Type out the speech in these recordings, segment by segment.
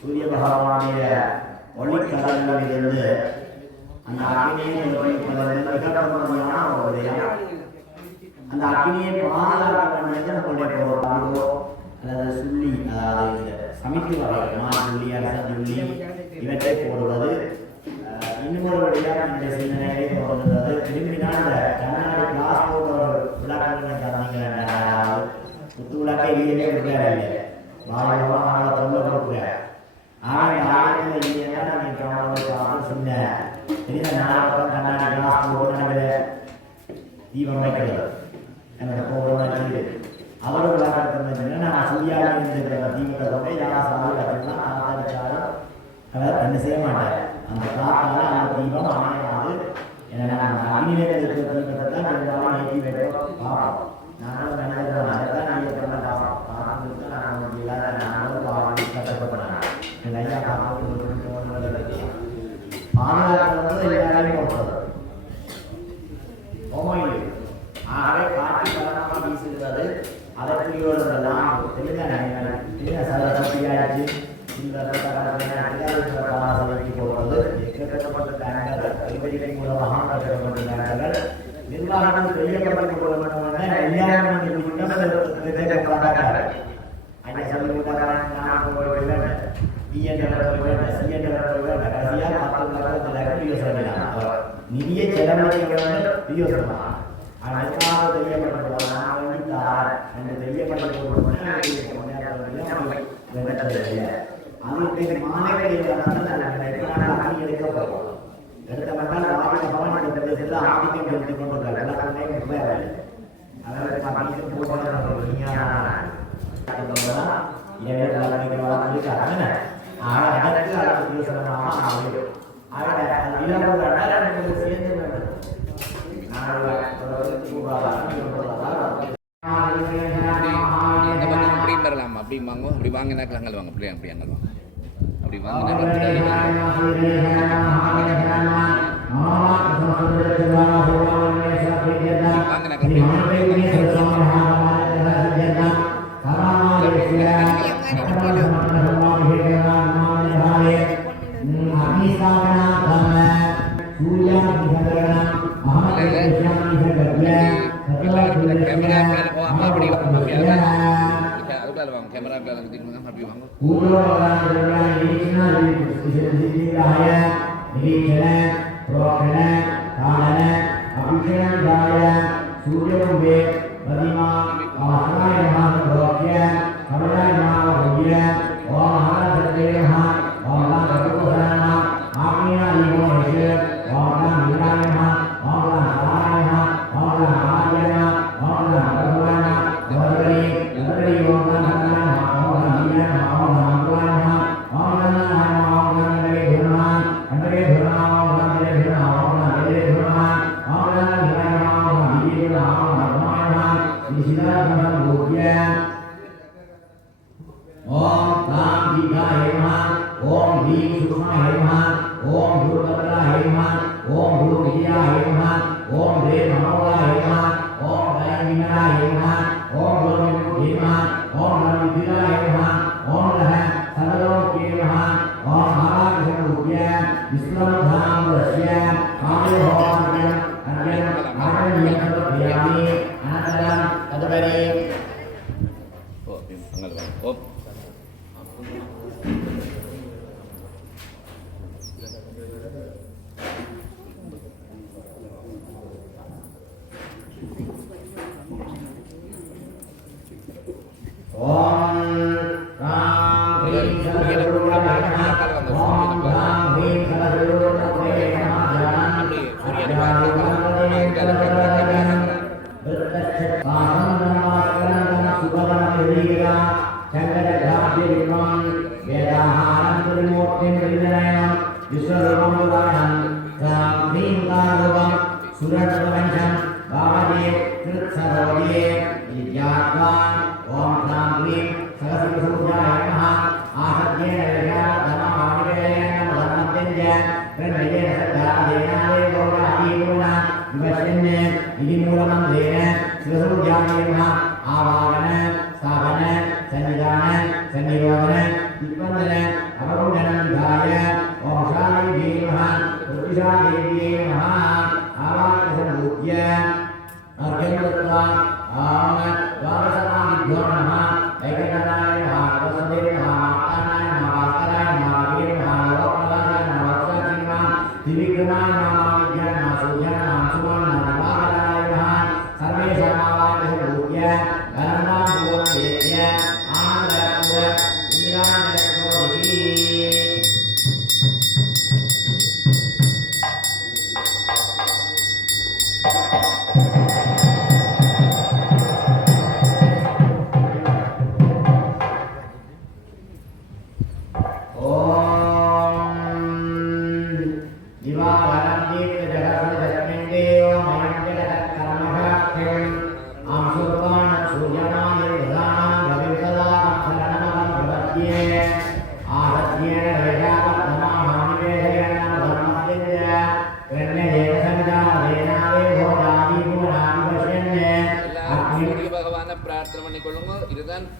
சூரிய பகவானுடைய ஒளிக்கடலிலிருந்து அந்த அக்னியை மிகப்பெருமையான உதயம். அந்த அக்னியை பாதுகாக்க வேண்டியது நம்மளுடைய ஒரு பண்போ அல்லது சுள்ளி, அதாவது சமைத்து வகைகள் சுள்ளி, அரசு இவற்றை போடுவது. இன்னொரு வழியாக இந்த சிந்தனையை போடுறது திரும்பினால் இந்த கண்ணாடி கிளாஸ் போட்ட ஒரு விளக்கங்கள் தரீங்க புத்து விளக்கை இல்லையே விடுறாரு வாழவா அவளை தொல்லை கொடுக்குறாரு. ஆனால் இந்த ஆலயத்தில் இல்லையா நீங்கள் சின்ன தெரிந்த நாளப்புறம் கண்ணாடி கிளாஸ் போட்டு நமக்கு தீபம் வைக்கிறது எனக்கு போகிறது. அவரும் விளக்கத்தை நான் சூர்யாவில் இருந்துக்கிற தீபத்தை கொண்டு யாரும் சாமி அப்படின்னா ஆதரிச்சாலும் அவர் என்ன செய்ய மாட்டார். அந்த காத்தால அந்த தீபம் அமையாது. ஏன்னா அக்னியில் இருக்கிற தீபத்தை தான் பெரும்பாலும் ஏற்றி வைப்போம் பார்ப்போம். நானும் நினைக்கிறேன் அதைத்தான் நீங்கள் பண்ண பார்த்து நானும் இல்லாத நானும் கஷ்டப்படுறேன். நிறையா பாதுகாக்கிறது எல்லாரையும் போடுறது ஓமையில் ஆகவே காட்சி காரணமாக வீசுகிறது. அதற்குரியவர்களெல்லாம் தெரிஞ்ச சக்தியாச்சு இந்த காலசபைக்கு போடுறது எக்கச்சக்கப்பட்ட டேங்கர்கள் மூலமாக கட்டப்பட்ட டேங்கர்கள் நிர்வாகங்கள் பெரியப்பட்டு கொள்ள வேண்டும் என எல்லாரும் அங்கே சொல்லி விட்டாங்க. நிதியை செலவழிக்க வேண்டும். அதற்காக தெரியப்பட்டார் என்று தெரியப்பட்ட அதுக்கு மாணவர்கள் எடுக்கப்படும். எடுக்கப்பட்டால் ஆதிக்கம் எடுத்துக் கொண்டிருக்கிறார். அப்படி வாங்க, அப்படி வாங்கினா அங்கே வாங்க, அப்படி அப்படி அங்கே வாங்க, அப்படி வாங்கினா அக்னிஸ்தாபனா தம சூர்யாதிகரணம் கேமரா அப்படி வாங்க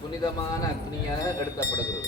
புனிதமான அக்னியாக எடுக்கப்படுகிறது.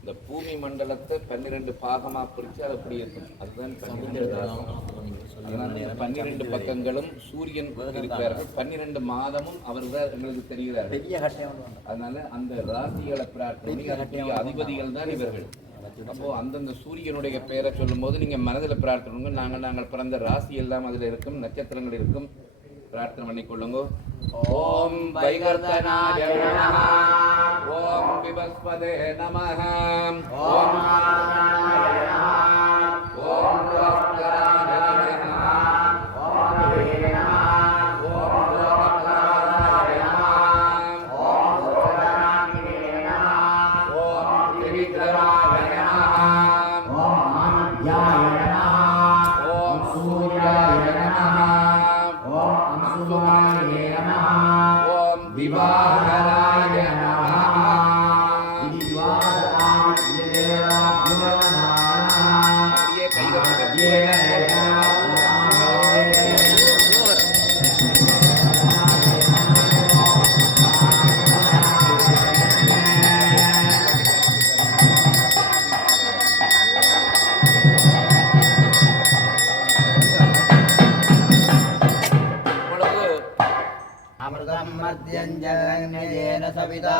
இந்த பூமி மண்டலத்தை 12 பாகமா பிரிச்சு அது அப்படி இருக்கும். அதுதான் 12 ராசம். அதனால 12 பக்கங்களும் சூரியன் இருக்கிறார்கள். 12 மாதமும் அவர்தான் எங்களுக்கு தெரிகிறார்கள். அதனால அந்த ராசிகளை பிரார்த்தனை அதிபதிகள் தான் இவர்கள். அப்போ அந்தந்த சூரியனுடைய பெயரை சொல்லும்போது நீங்க மனதில் பிரார்த்தனை நாங்கள் பிறந்த ராசி எல்லாம் அதில் இருக்கும், நட்சத்திரங்கள் இருக்கும், பிரார்த்தனை பண்ணிக்கொள்ளுங்க. ஓம் வைகர்த்தனாய நமஹ, ஓம் விபஸ்பதே நமஹ, ஓம் நாராயணாய நமஹ, ஓம் பாஸ்கராய நமஹ, ஓம் ஹரே நமஹ, ஓம் லோகநாதாய நமஹ, ஓம் சோதனாகினே நமஹ, ஓம் திரிவிக்ரமாய நமஹ, ஓம் ஆதித்யாய நமஹ, ஓம் சூர்யாய நமஹ, ஓம் அம்சுமாய நமஹ, ஓம் திவாகராய நமஹ. இது துவாதசாதி தேவாப்யோ நமஹ. அப்படியே கைகளை இப்பொழுது அமிர்தம் மத்யஞ்சலன்யேன சவிதா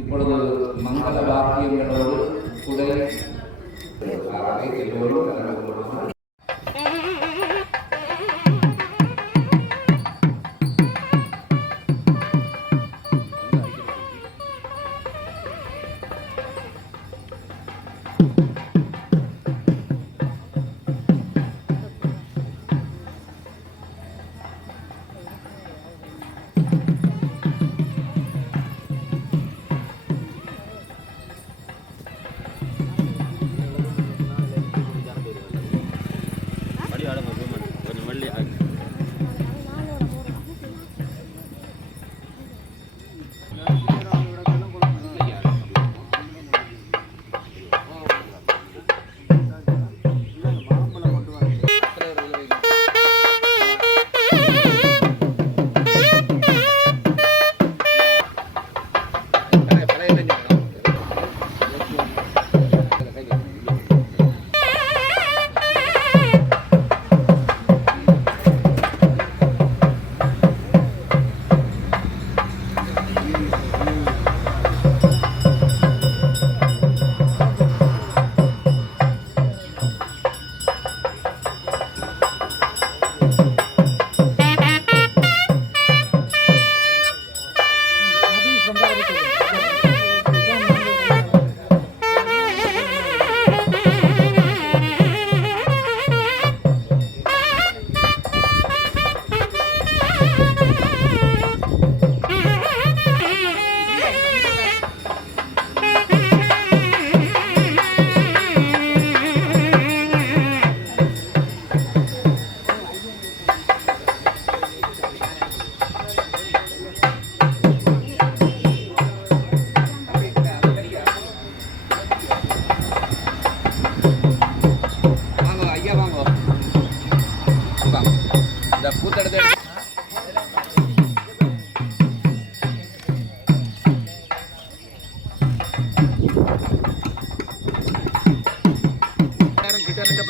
இப்பொழுது மங்கள வாக்கியங்களோடு குடை எல்லோரும் கலந்து கொள்ளுங்கள்.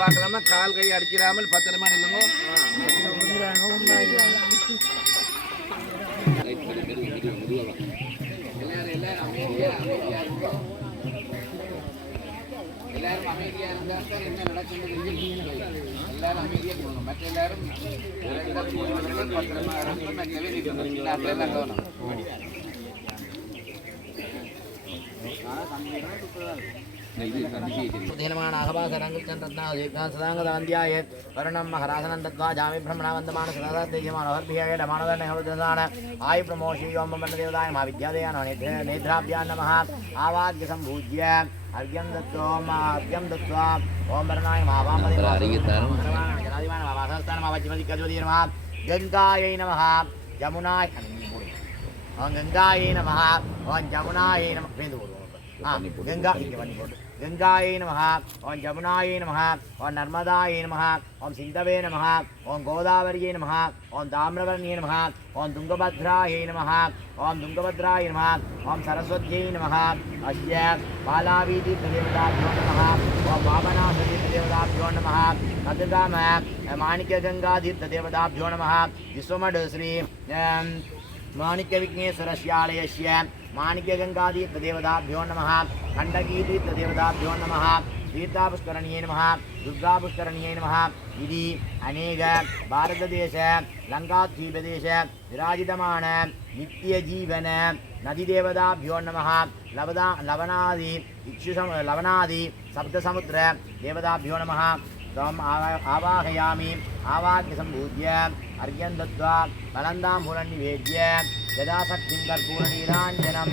பார்க்கலாமா? கால் கை அடிக்கிறாமல் பத்திரமா நில்லுங்க. எல்லாரும் அமைதியா இருந்தா என்ன நடக்குன்னு எல்லாரும் அமைதியாக இருக்கணும். மற்ற எல்லாரும் பத்திரமா இருந்து மற்றவே இருக்கணும். நாட்டில் கவனம். आयु प्रमोषी ओम देवताय महाविद्यालय नेत्राभ्यां नमः आवाद्य संभूज्य अर्घ्यं दत्त्वा ओम वर्णाय गंगायै नमः जमुनाय गंगायै नमः ओम जमुनायै नमः गंगायै नमः ओम जमुनायै नमः ओम नर्मदायै नमः ओम सिंधवे नमः ओम गोदावर्यै नमः ओम ताम्रवर्ण्यै नमः ओम तुंगभद्रायै नमः ओम सरस्वत्यै नमः अस्य बालावीतीर्थदेवताभ्यो नमः ओम वामनाथतीर्थदेवताभ्यो नमः कदगाम माणिक्यगंगातीर्थदेवताभ्यो नमः विश्वमढश्री माणिक्यविघ्नेश्वरस्यालयस्य माणिक्यगंगातीर्थदेवताभ्यो नमः खण्डकीतीर्थदेवताभ्यो नमः तीर्थापुष्करण्यै नमः दुर्गापुष्करण्यै नमः इति अनेक भारतदेश लङ्काद्वीपदेश विराजितमान नित्यजीवन नदीदेवताभ्यो नमः लवनादि सप्तसमुद्र देवताभ्यो नमः त्वम् आवाहयामि आवाह्य सम्भूज्य अर्घ्यं दत्त्वा फलन्दाम्बूलं निवेद्य यदा शक्तिं कर्पूरनीराञ्जनं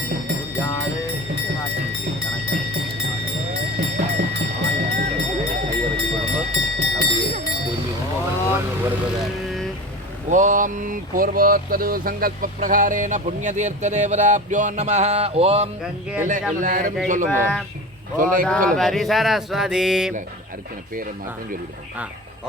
ओम पूर्वोत्तरु संकल्प प्रकारेण पुण्यतीर्थदेवताभ्यो नमः ओम எல்லாரும் சொல்லுங்க सरस्वती अर्चना பேரை மாத்தி சொல்லுங்க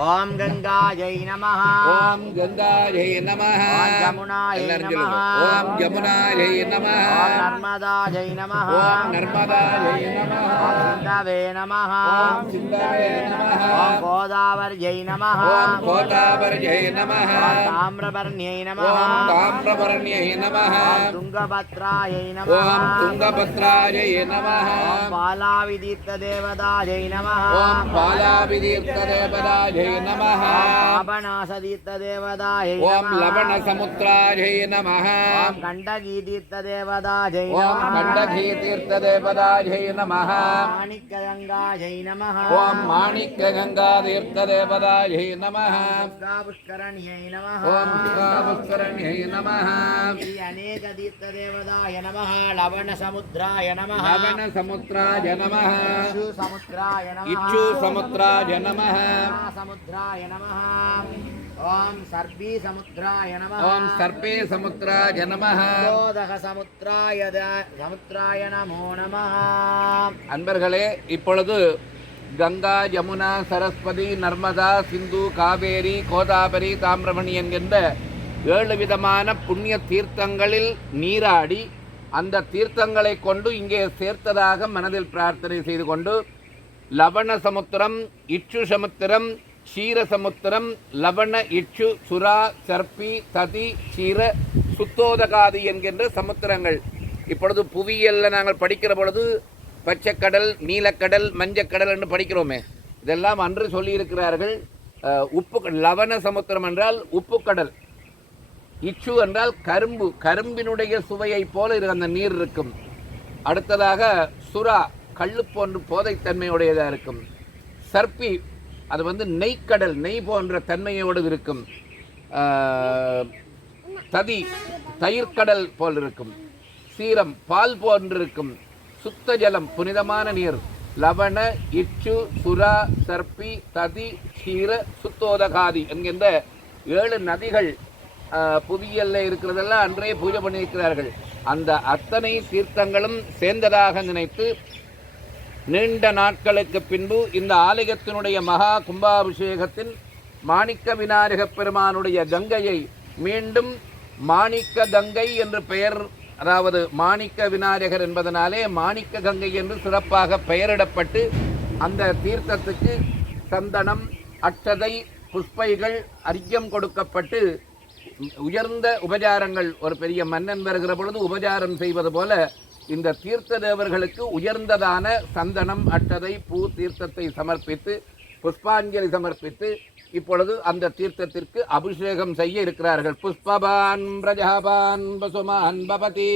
ओम गंगायै नमः ओम गंगायै नमः ओम जमुनायै नमः ओम जमुनायै नमः ओम नर्मदायै नमः ओम नर्मदायै नमः ओम सिंधवे नमः ओम सिंधवे नमः ओम गोदावर्यै नमः ओम गोदावर्यै नमः ओम ताम्रवर्ण्यै नमः ओम ताम्रवर्ण्यै नमः ओम तुंगभद्रायै नमः ओम तुंगभद्रायै नमः ओम बालाविदीर्थदेवतायै नमः ओम बालाविदीर्थदेवतायै नमः पावनासतीर्थदेवतायै ओम लवणसमुद्रायै नमः ओम गण्डकीतीर्थदेवतायै ओम गण्डकीतीर्थदेवतायै नमः माणिक्यगंगायै नमः ओम माणिक्यगंगातीर्थदेवतायै नमः दुर्गापुष्करण्यै नमः ओम दुर्गापुष्करण्यै नमः अनेकतीर्थदेवताय नमः लवणसमुद्राय नमः लवणसमुद्राय नमः इक्षुसमुद्राय नमः इक्षुसमुद्राय नमः समुद्राय नमः ओम सर्पी समुद्राय नमः ओम सर्पे समुद्राय नमः दोदक समुद्राय नमो नमः அன்பர்களே இப்பொழுது கங்கா யமுனா சரஸ்வதி நர்மதா சிந்து காவேரி கோதாவரி தாமிரபரணி என்கின்ற 7 விதமான புண்ணிய தீர்த்தங்களில் நீராடி அந்த தீர்த்தங்களை கொண்டு இங்கே சேர்த்ததாக மனதில் பிரார்த்தனை செய்து கொண்டு லவண சமுத்திரம் இச்சு சமுத்திரம் க்ஷீர சமுத்திரம் லவண இச்சு சுரா சர்ப்பி ததி க்ஷீர சுத்தோதகாதி என்கின்ற சமுத்திரங்கள் இப்பொழுது புவியியலில் நாங்கள் படிக்கிற பொழுது பச்சைக்கடல் நீலக்கடல் மஞ்சக்கடல் என்று படிக்கிறோமே இதெல்லாம் அன்று சொல்லியிருக்கிறார்கள். உப்பு லவண சமுத்திரம் என்றால் உப்புக்கடல், இச்சு என்றால் கரும்பு, கரும்பினுடைய சுவையை போல அந்த நீர் இருக்கும். அடுத்ததாக சுறா கள்ளு போன்று போதைத்தன்மையுடையதாக இருக்கும். சர்ப்பி அது நெய்க்கடல், நெய் போன்ற தன்மையோடு இருக்கும். ததி தயிர்கடல் போல் இருக்கும். சீரம் பால் போன்றிருக்கும். சுத்த ஜலம் புனிதமான நீர். லவண இச்சு சுரா சர்ப்பி ததி க்ஷீர சுத்தோதகாதி என்கின்ற 7 நதிகள் புவியியல்ல இருக்கிறதெல்லாம் அன்றே பூஜை பண்ணியிருக்கிறார்கள். அந்த அத்தனை தீர்த்தங்களும் சேர்ந்ததாக நினைத்து நீண்ட நாட்களுக்கு பின்பு இந்த ஆலயத்தினுடைய மகா கும்பாபிஷேகத்தின் மாணிக்க விநாயக பெருமானுடைய கங்கையை மீண்டும் மாணிக்க கங்கை என்று பெயர், அதாவது மாணிக்க விநாயகர் என்பதனாலே மாணிக்க கங்கை என்று சிறப்பாக பெயரிடப்பட்டு அந்த தீர்த்தத்துக்கு சந்தனம் அட்சதை புஷ்பைகள் அர்க்கியம் கொடுக்கப்பட்டு உயர்ந்த உபச்சாரங்கள், ஒரு பெரிய மன்னன் வருகிற பொழுது உபச்சாரம் செய்வது போல இந்த தீர்த்த தேவர்களுக்கு உயர்ந்ததான சந்தனம் அட்டதை பூ தீர்த்தத்தை சமர்ப்பித்து புஷ்பாஞ்சலி சமர்ப்பித்து இப்பொழுது அந்த தீர்த்தத்திற்கு அபிஷேகம் செய்ய இருக்கிறார்கள். புஷ்பபான் பிரஜாபான் பசுமான் பவதி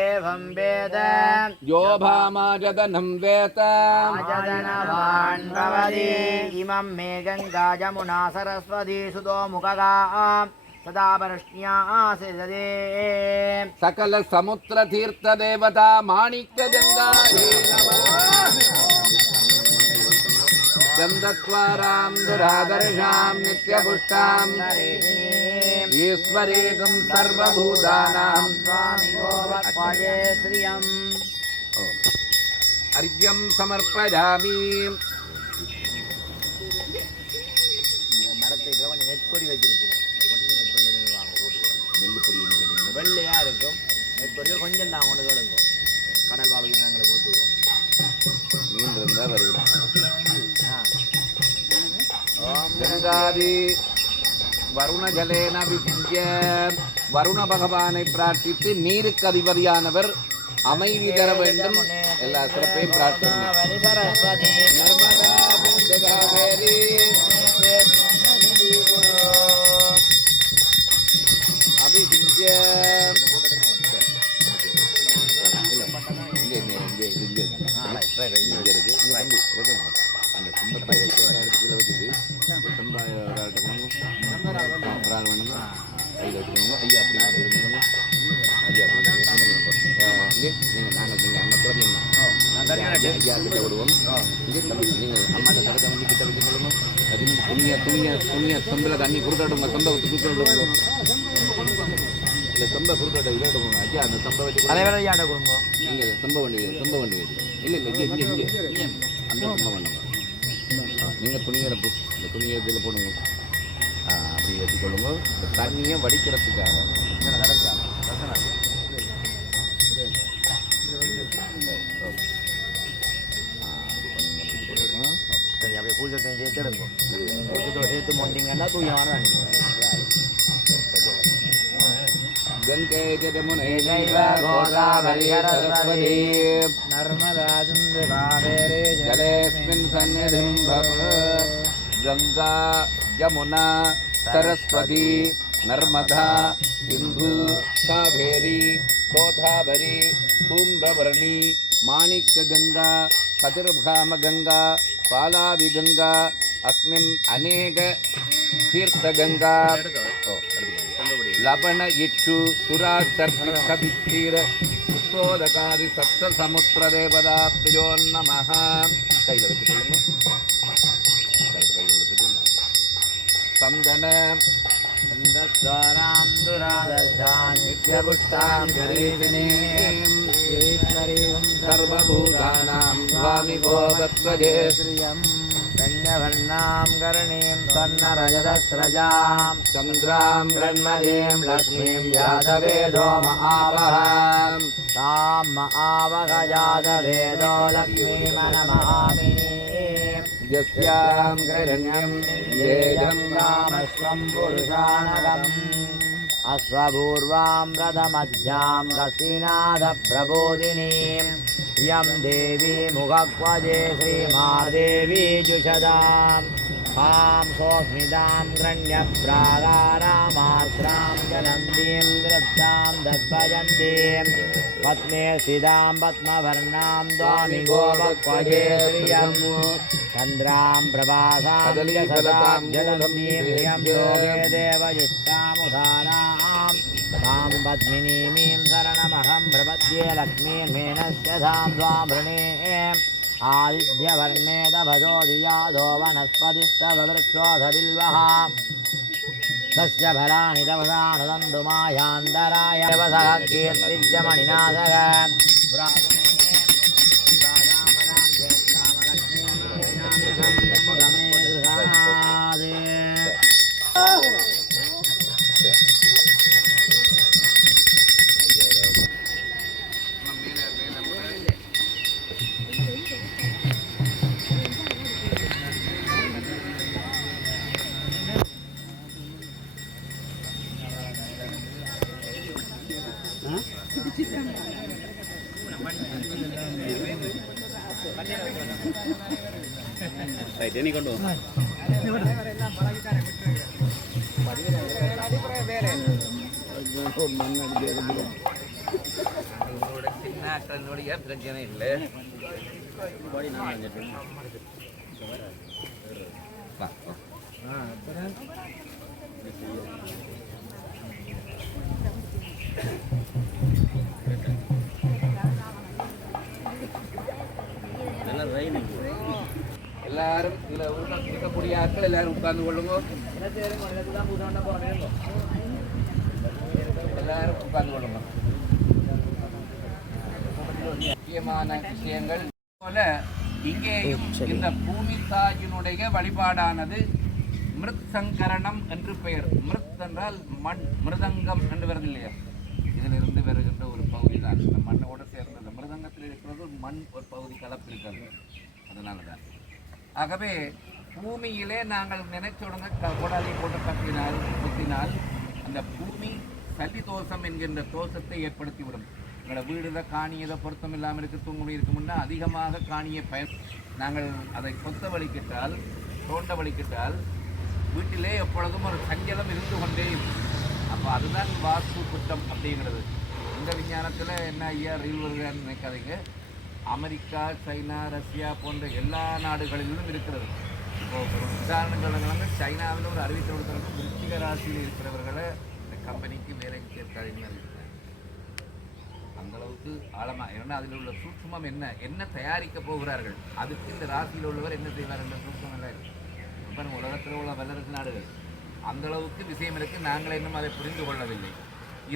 ஏவம் வேத யோபாமாஜதனம் வேத ஆஜதனவான் பவதி இமம் மே கங்கா ஜமுனா சரஸ்வதி சுதோ முககா சதா பருஷ்ணியா ஆசிததே சகல சமுத்திர தீர்த்த தேவதா மாணிக்க கங்காயே गन्धस्वारां दुरादर्शां नित्यपुष्टां ईश्वरेकं सर्वभूतानां श्रियम् अर्घ्यं समर्पयामि. மரத்தை கொஞ்சம் நெற்பொடி வச்சிருக்கிறேன். கொஞ்சம் நெற்பொடி வாங்க போட்டுருவோம். வெள்ளையா இருக்கும் நெற்பொடியில் கொஞ்சம் தான் கொண்டு கிடக்கும். கடல் வாழ்க்கை நாங்களை போட்டுருவோம். மீன் இருந்தால் வருகிறோம். கங்காதி வருண ஜலேன விசிஞ்ச வருண பகவானை பிரார்த்தித்து நீருக்கு அதிபதியானவர் அமைதி தர வேண்டும். எல்லா சிறப்பையும் பிரார்த்தனை. அபிசிஞ்ச அந்த கும்பத்தை கீழே வச்சுட்டு பிரால் வேணுங்க கையில் வச்சுக்கோங்க. ஐயா அப்படி இருந்துக்கோங்க. ஐயா அப்படி இங்கே நீங்கள் நாங்கள் நீங்கள் அன்னத்தில் ஐயா கிட்ட விடுவோம். இங்கே நீங்கள் அம்மாட்ட தரத்தை வந்து கிட்ட வச்சு சொல்லுங்க. அது துணியை சொம்பில் தண்ணி குறுக்காட்டுங்க. சொம்பை குறுக்க விடுவோங்க. இல்லை சொம்பை குறுக்காட்ட விளையாடுவோங்க. ஐயா அந்த சொம்பை வச்சு தலைவரையாட்ட கொடுங்க. நீங்கள் சொம்பை வண்டி இல்லை இல்லை இங்கே அந்த சொம்பை வண்டி நீங்கள் துணியோட இந்த துணியை இதில் போடுங்க. அப்படி வச்சுக்கொள்ளுங்க. இந்த தண்ணியை வடிக்கிறதுக்காக சரி அப்படியே கூச்சத்தையும் சேர்த்து எடுக்கும். கூச்சத்தோடு சேர்த்து மொண்டிங்கன்னா தூயமான தண்ணி. கங்கை ஜமுனை கோதாவரி சரஸ்வதி நர்மதா சிந்து காவேரி ஜலேஸ்மின் சந்நிதிம் பவ. கங்கா யமுனா சரஸ்வதி நர்மதா சிந்து காவேரி கோதாவரி தூம்ரவர்ணி மாணிக்க கங்கா கதிர்காம கங்கா பாலாவி கங்கா அஸ்மின் அநேக தீர்த்த கங்கா லபண இச்சு சுராச்சர்பித்தீர புஷ்போதகாரி சப்த சமுத்திர தேவதா பிரியோ நமஹ. கையில் வச்சு சொல்லுங்க. கையில் கொடுத்துட்டு சந்தன சந்தத்வாராம் துராதர்ஷான் நித்யபுஷ்டாம் ஜரீதினீம் ஈஸ்வரீம் சர்வபூதானாம் சுவாமி கோபத்வஜே ஸ்ரீயம் கண்யவர்ணாம் கருணீம் தன்னரஜதஸ்ரஜாம் சந்திராம் கண்மதீம் லக்ஷ்மீம் யாதவேதோ மகாவஹாம் தாம் மகாவகஜாதவேதோ லக்ஷ்மீமனமஹாமினீம் யஸ்யாம் கிரண்யம் ஏஜம் ராமஸ்வம் புருஷானகம் அஸ்வபூர்வாம் ரதமத்யாம் கஸ்திநாத பிரபோதினீம் யம் தேவி முகக்வஜே ஸ்ரீமாதேவி ஜுஷதாம் ஆம் சோஸ்மிதாம் கிரண்யப்ராகாராமாஸ்ராம் ஜனந்தீம் திருப்தாம் தத்பஜந்தீம் பத்மே ஸ்திதாம் பத்மவர்ணாம் துவாமி கோபக்வஜே ஸ்ரீயம் சந்திராம் பிரபாசாம் ஜசதாம் ஜலந்தீம் யம் யோகே தேவயுஷ்டாமுதானாம் தாம் பத்மினீமீம் சரணமஹம் பிரபத்யே லக்ஷ்மீர்மேனஸ்ய தாம் துவாமிருணே आदित्यवर्णेदभजोधियाधो वनस्पतिस्तववृक्षोऽधबिल्वः तस्य फलानि तपसानुदन्तुमायान्तराय वसः कीर्तिज्यमणिनाथः உங்களோட சின்ன ஆக்களினுடைய பிரச்சனை இல்லை. வா, வா. எல்லாரும் இதுல இருக்கக்கூடிய ஆட்கள் எல்லாரும் உட்கார்ந்து கொள்ளுங்க. எல்லாரும் உட்கார்ந்து கொள்ளுங்க. முக்கியமான விஷயங்கள் போல இங்கேயும் இந்த பூமி தாயினுடைய வழிபாடானது மிருத்சங்கரணம் என்று பெயர். மிருத் என்றால் மண், மிருதங்கம் என்று வருது இல்லையா, இதிலிருந்து வருகின்ற ஒரு பகுதி தான் இந்த மண்ணோடு சேர்ந்தது. மிருதங்கத்தில் இருக்கிறது மண் ஒரு பகுதி கலப்பு இருக்கிறது, அதனால தான். ஆகவே பூமியிலே நாங்கள் நினைச்ச உடனே கொடாலி போட்டு குத்தினால் அந்த பூமி சல்லி தோஷம் என்கின்ற தோஷத்தை ஏற்படுத்திவிடும். எங்களோட வீடுல காணியதை பொருத்தம் இல்லாமல் இருக்கு, தூங்குடி இருக்குமுன்னா அதிகமாக காணியை நாங்கள் அதை கொத்த வலிக்கிட்டால், தோண்ட வலிக்கிட்டால் வீட்டிலே எப்பொழுதும் ஒரு சஞ்சலம் இருந்து கொண்டே இருக்கும். அப்போ அதுதான் வாஸ்து குற்றம் அப்படிங்கிறது. இந்த விஞ்ஞானத்தில் என்ன ஐயா ரீல் வருகிறான்னு நினைக்காதீங்க. அமெரிக்கா, சைனா, ரஷ்யா போன்ற எல்லா நாடுகளிலும் இருக்கிறது. இப்போ ஒரு உதாரணங்கள் சைனாவில் ஒரு அறிவித்தல் கொடுத்தவர்கள் விருச்சிக ராசியில் இருக்கிறவர்களை இந்த கம்பெனிக்கு வேலைக்கு சேர்க்காதீங்க இருக்கிறாங்க. அந்த அளவுக்கு ஆழமா, ஏன்னா அதில் உள்ள சூட்சுமம் என்ன என்ன தயாரிக்க போகிறார்கள், அதுக்கு இந்த ராசியில் உள்ளவர் என்ன செய்வார் என்ற சூட்சம் இல்லை. இப்போ உலகத்தில் உள்ள வல்லரசு நாடுகள் அந்த அளவுக்கு விஷயம் இருக்கு. நாங்கள் இன்னும் அதை புரிந்து கொள்ளவில்லை.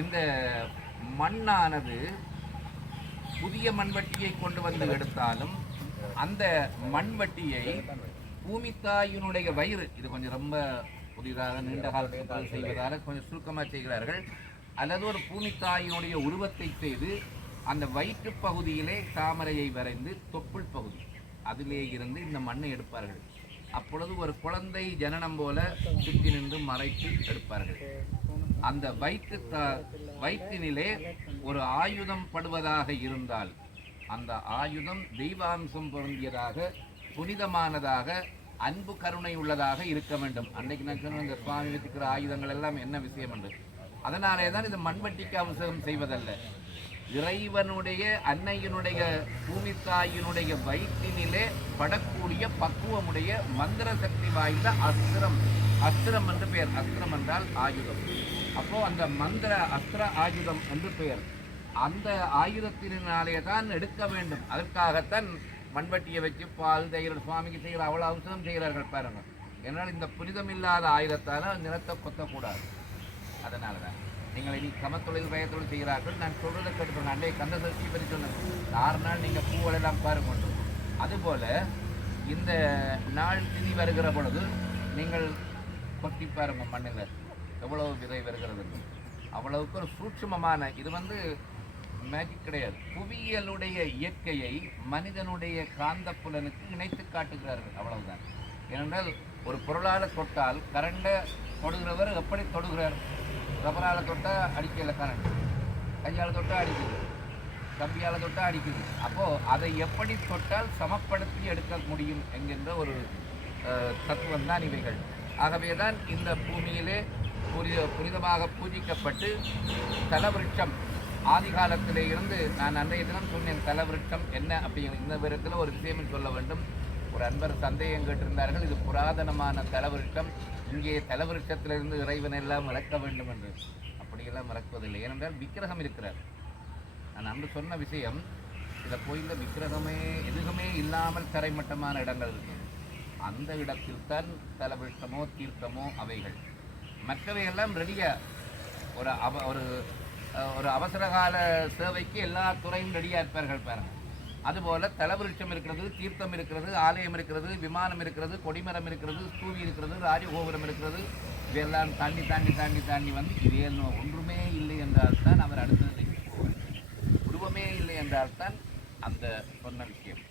இந்த மண்ணானது புதிய மண்வெட்டியை கொண்டு வந்து எடுத்தாலும் அந்த மண்வெட்டியை பூமித்தாயினுடைய வயிறு, இது கொஞ்சம் ரொம்ப புதிதாக நீண்ட காலத்துக்கு செய்வதால் கொஞ்சம் சுருக்கமாக செய்கிறார்கள். அல்லது ஒரு பூமித்தாயினுடைய உருவத்தை செய்து அந்த வயிற்று பகுதியிலே தாமரையை வரைந்து தொப்புள் பகுதி அதிலே இருந்து இந்த மண்ணை எடுப்பார்கள். அப்பொழுது ஒரு குழந்தை ஜனனம் போல சுற்றி நின்று மறைத்து எடுப்பார்கள். அந்த வயிற்றினிலே ஒரு ஆயுதம் படுவதாக இருந்தால் அந்த ஆயுதம் தெய்வாம்சம் பொருந்தியதாக, புனிதமானதாக, அன்பு கருணை உள்ளதாக இருக்க வேண்டும். அன்னைக்கு நான் சொன்ன இந்த சுவாமி வச்சுக்கிற ஆயுதங்கள் எல்லாம் என்ன விஷயம் என்று. அதனாலே தான் இது மண்வெட்டிக்கு அவசரம் செய்வதல்ல. இறைவனுடைய அன்னையினுடைய பூமித்தாயினுடைய வயிற்றினிலே படக்கூடிய பக்குவமுடைய மந்திர சக்தி வாய்ந்த அஸ்திரம். அஸ்திரம் என்று பெயர். அஸ்திரம் என்றால் ஆயுதம். அப்போ அந்த மந்திர அஸ்திர ஆயுதம் என்று பெயர். அந்த ஆயுதத்தினாலே தான் எடுக்க வேண்டும். அதற்காகத்தான் மண்வெட்டியை வச்சு பால் தயிர் சுவாமிக்கு செய்கிற அவ்வளோ அவசரம் செய்கிறார்கள் பாருங்க. ஏன்னால் இந்த புனிதமில்லாத ஆயுதத்தால் நிலத்தை கொத்தக்கூடாது. அதனால தான் நீங்கள் இனி சமத்தொழில் பயத்தொழில் செய்கிறார்கள். நான் சொல்றதை கேட்டுக்கொண்டு அன்றைய கந்த சஷ்டி பற்றி சொன்னேன். 6 நாள் நீங்கள் பூவெல்லாம் பாருங்க. அதுபோல் இந்த நாள் திதி வருகிற பொழுது நீங்கள் கொட்டி பாருங்க மண்ணில் எவ்வளவு விதை வருகிறது. அவ்வளவுக்கு ஒரு சூட்சுமமான இது மேஜிக் கிடையாது. புவியியலுடைய இயற்கையை மனிதனுடைய காந்த புலனுக்கு இணைத்து காட்டுகிறார்கள். அவ்வளவுதான். ஏனென்றால் ஒரு பொருளால் தொட்டால் கரண்டை தொடுகிறவர் எப்படி தொடுகிறார்? ரப்பரால் தொட்டால் அடிக்கல கரண்ட், கையால் தொட்டால் அடிக்குது, கம்பியால் தொட்டால் அடிக்குது. அப்போது அதை எப்படி தொட்டால் சமப்படுத்தி எடுக்க முடியும் என்கின்ற ஒரு தத்துவம் தான் இவைகள். ஆகவே தான் இந்த பூமியிலே புனிதமாக பூஜிக்கப்பட்டு தலவிருட்சம் ஆதி காலத்திலே இருந்து, நான் அன்றைய தினம் சொன்னேன் தலவிருட்சம் என்ன அப்படிங்கிற இந்த விதத்தில் ஒரு விஷயம் சொல்ல வேண்டும். ஒரு அன்பர் சந்தேகம் கேட்டிருந்தார்கள், இது புராதனமான தலவிருட்சம், இங்கே தலவிருட்சத்திலிருந்து இறைவன் எல்லாம் மறக்க வேண்டும் என்று. அப்படியெல்லாம் மறக்குவதில்லை. ஏனென்றால் விக்கிரகம் இருக்கிறார். நான் அன்று சொன்ன விஷயம், இந்த கோயிலில் விக்கிரகமே எதுவுமே இல்லாமல் தரைமட்டமான இடங்கள் இருக்கு. அந்த இடத்தில் தான் தலவிருட்சமோ தீர்த்தமோ அவைகள். மற்றவையெல்லாம் ரெடியாக ஒரு அவசரகால சேவைக்கு எல்லா துறையும் ரெடியாக இருப்பார்கள் பாருங்கள். அதுபோல் தலவிருட்சம் இருக்கிறது, தீர்த்தம் இருக்கிறது, ஆலயம் இருக்கிறது, விமானம் இருக்கிறது, கொடிமரம் இருக்கிறது, ஸ்தூவி இருக்கிறது, ராஜகோபுரம் இருக்கிறது. இதெல்லாம் தாண்டி தாண்டி தாண்டி தாண்டி வந்து இதே ஒன்றுமே இல்லை என்றால் தான் அவர் அடுத்தது போவார். உருவமே இல்லை என்றால் தான் அந்த சொன்ன விஷயம்.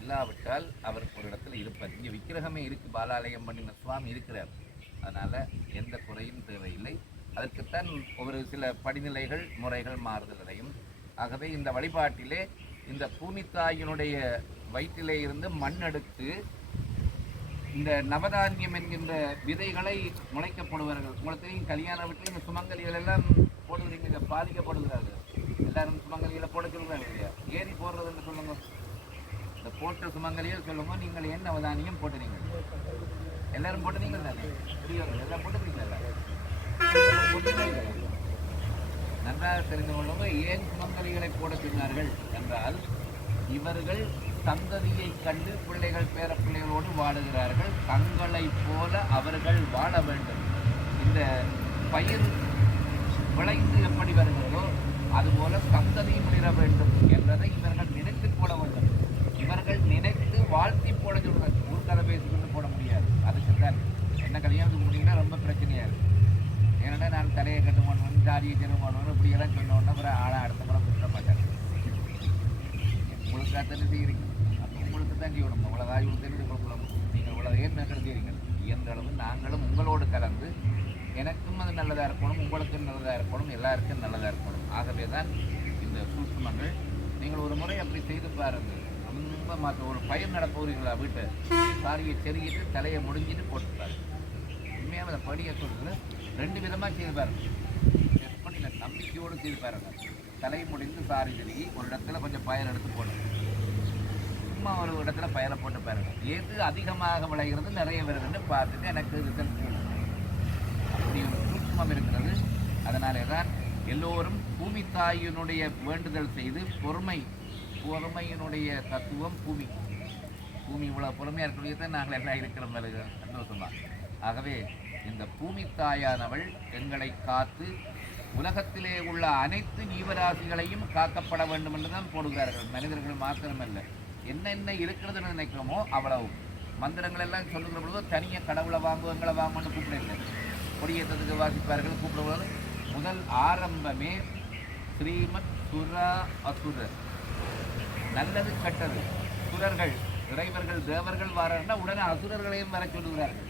இல்லாவிட்டால் அவர் ஒரு இடத்துல இருப்பார். இங்கே விக்கிரகமே இருக்குது, பாலாலயம் பண்ணின சுவாமி இருக்கிறார். அதனால் எந்த குறையும் தேவையில்லை. அதற்குத்தான் ஒரு சில படிநிலைகள் முறைகள் மாறுதலையும். ஆகவே இந்த வழிபாட்டிலே இந்த பூமித்தாயினுடைய வயிற்றிலே இருந்து மண் எடுத்து இந்த நவதானியம் என்கின்ற விதைகளை முளைக்கப்படுவார்கள். உங்களுக்கு தெரியும், கல்யாண வீட்டில் இந்த சுமங்கலிகள் எல்லாம் போடுகிறீங்க, இதை பாதிக்கப்படுகிறார்கள். எல்லாரும் சுமங்கலிகளை போட சொல்கிறாங்க இல்லையா? ஏறி போடுறதுன்னு சொல்லுங்க. இந்த போட்ட சுமங்கலிகள் சொல்லுங்க, நீங்கள் ஏன் நவதானியம் போட்டுறீங்க? எல்லாரும் போட்டுறீங்க தானே? புரியுது, எல்லாம் போட்டுறீங்களா? நன்றாக தெரிந்து கொள்ளுங்க. ஏன் சுமங்கலிகளை போட சொன்னார்கள் என்றால், இவர்கள் சந்ததியை கண்டு பிள்ளைகள் பேர பிள்ளைகளோடு வாடுகிறார்கள். தங்களை போல அவர்கள் வாழ வேண்டும். இந்த பயிர் விளைந்து எப்படி வருகிறதோ அதுபோல சந்ததியும் விட வேண்டும் என்பதை இவர்கள் நினைத்து போட வேண்டும். இவர்கள் நினைத்து வாழ்த்தி போட சொல்றாங்க. ஊர்க்கதை பேசிக்கொண்டு போட முடியாது. அதுக்கு தான் என்ன கல்யாணத்துக்கு முடியுங்கன்னா ரொம்ப பிரச்சனையா இருக்கு. ஏன்னா நான் தலையை கட்டு போடணும், ஜாதியை செலவு பண்ணணும், இப்படியெல்லாம் சொன்னோன்னா அப்புறம் ஆளாக அடுத்த முறை குற்ற மாட்டாங்க. உங்களுக்கு அத்தனை செய்கிறீங்க, அப்போ உங்களுக்கு தான் செய்யணும். அவ்வளோதான் இவ்வளோ தெரிஞ்சு கொடுக்கலாம். நீங்கள் இவ்வளோ ஏன் நடத்துகிறீங்க என்ற அளவு நாங்களும் உங்களோடு கலந்து எனக்கும் அது நல்லதாக இருக்கணும், உங்களுக்கும் நல்லதாக இருக்கணும், எல்லாருக்கும் நல்லதாக இருக்கணும். ஆகவே தான் இந்த சூட்சுமங்கள். நீங்கள் ஒரு முறை அப்படி செய்து பாருங்கள். ரொம்ப மாற்ற ஒரு பயிர் நடப்பவர்களா வீட்டை சாரியை செருகிட்டு தலையை முடிஞ்சிட்டு போட்டுப்பாரு. உண்மையாக அதை படியை சொல்கிறது 2 விதமாக செய்து பாருங்க. எப்படி இல்லை, நம்பிக்கையோடு செய்து பாருங்க. தலை முடிந்து சாரி செருகி ஒரு இடத்துல கொஞ்சம் பயிர் எடுத்து போடுங்க. சும்மா ஒரு இடத்துல பயிரை போட்டு பாருங்க. எது அதிகமாக விளைகிறது நிறைய வருதுன்னு பார்த்துட்டு எனக்கு ரிசல்ட் அப்படி ஒரு சூட்சமம் இருக்கிறது. அதனாலே தான் எல்லோரும் பூமி தாயினுடைய வேண்டுதல் செய்து பொறுமையினுடைய தத்துவம் பூமி இவ்வளோ பொறுமையாக இருக்கக்கூடியதான் நாங்கள் எல்லாம் இருக்கிற மேலே சந்தோஷமாக. ஆகவே இந்த பூமி தாயானவள் எங்களை காத்து உலகத்திலே உள்ள அனைத்து ஜீவராசிகளையும் காக்கப்பட வேண்டும் என்று தான் போடுகிறார்கள். மனிதர்கள் மாத்திரமல்ல, என்னென்ன இருக்கிறதுன்னு நினைக்கிறோமோ அவ்வளவு. மந்திரங்கள் எல்லாம் சொல்லுகிற பொழுது தனியாக கடவுளை வாங்கும் எங்களை வாங்கணும்னு கூப்பிடுங்க. கொடியேற்றத்துக்கு வாசிப்பார்கள் கூப்பிடுவது. முதல் ஆரம்பமே ஸ்ரீமத் சுரா அசுரர், நல்லது கெட்டது. சுரர்கள் இறைவர்கள் தேவர்கள் வாரன்னா உடனே அசுரர்களையும் வர சொல்லுகிறார்கள்.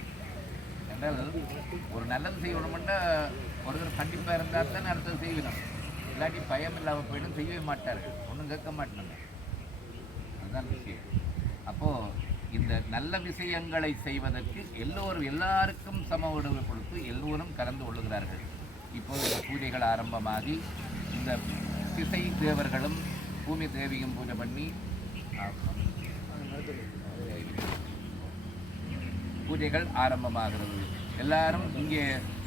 என்றால் ஒரு நல்லது செய்யணும்னா ஒருத்தர் கண்டிப்பாக இருந்தால் தான் அடுத்தது செய்யணும். இல்லாட்டி பயம் இல்லாமல் போயிடும், செய்யவே மாட்டார்கள், ஒன்றும் கேட்க மாட்டாங்க. அதுதான் விஷயம். அப்போது இந்த நல்ல விஷயங்களை செய்வதற்கு எல்லாருக்கும் சம உணவு கொடுத்து எல்லோரும் கலந்து கொள்ளுகிறார்கள். இப்போது இந்த பூஜைகள் ஆரம்பமாகி இந்த திசை தேவர்களும் பூமி தேவியும் பூஜை பண்ணி பூஜைகள் ஆரம்பமாகிறது. எல்லாரும் இங்கே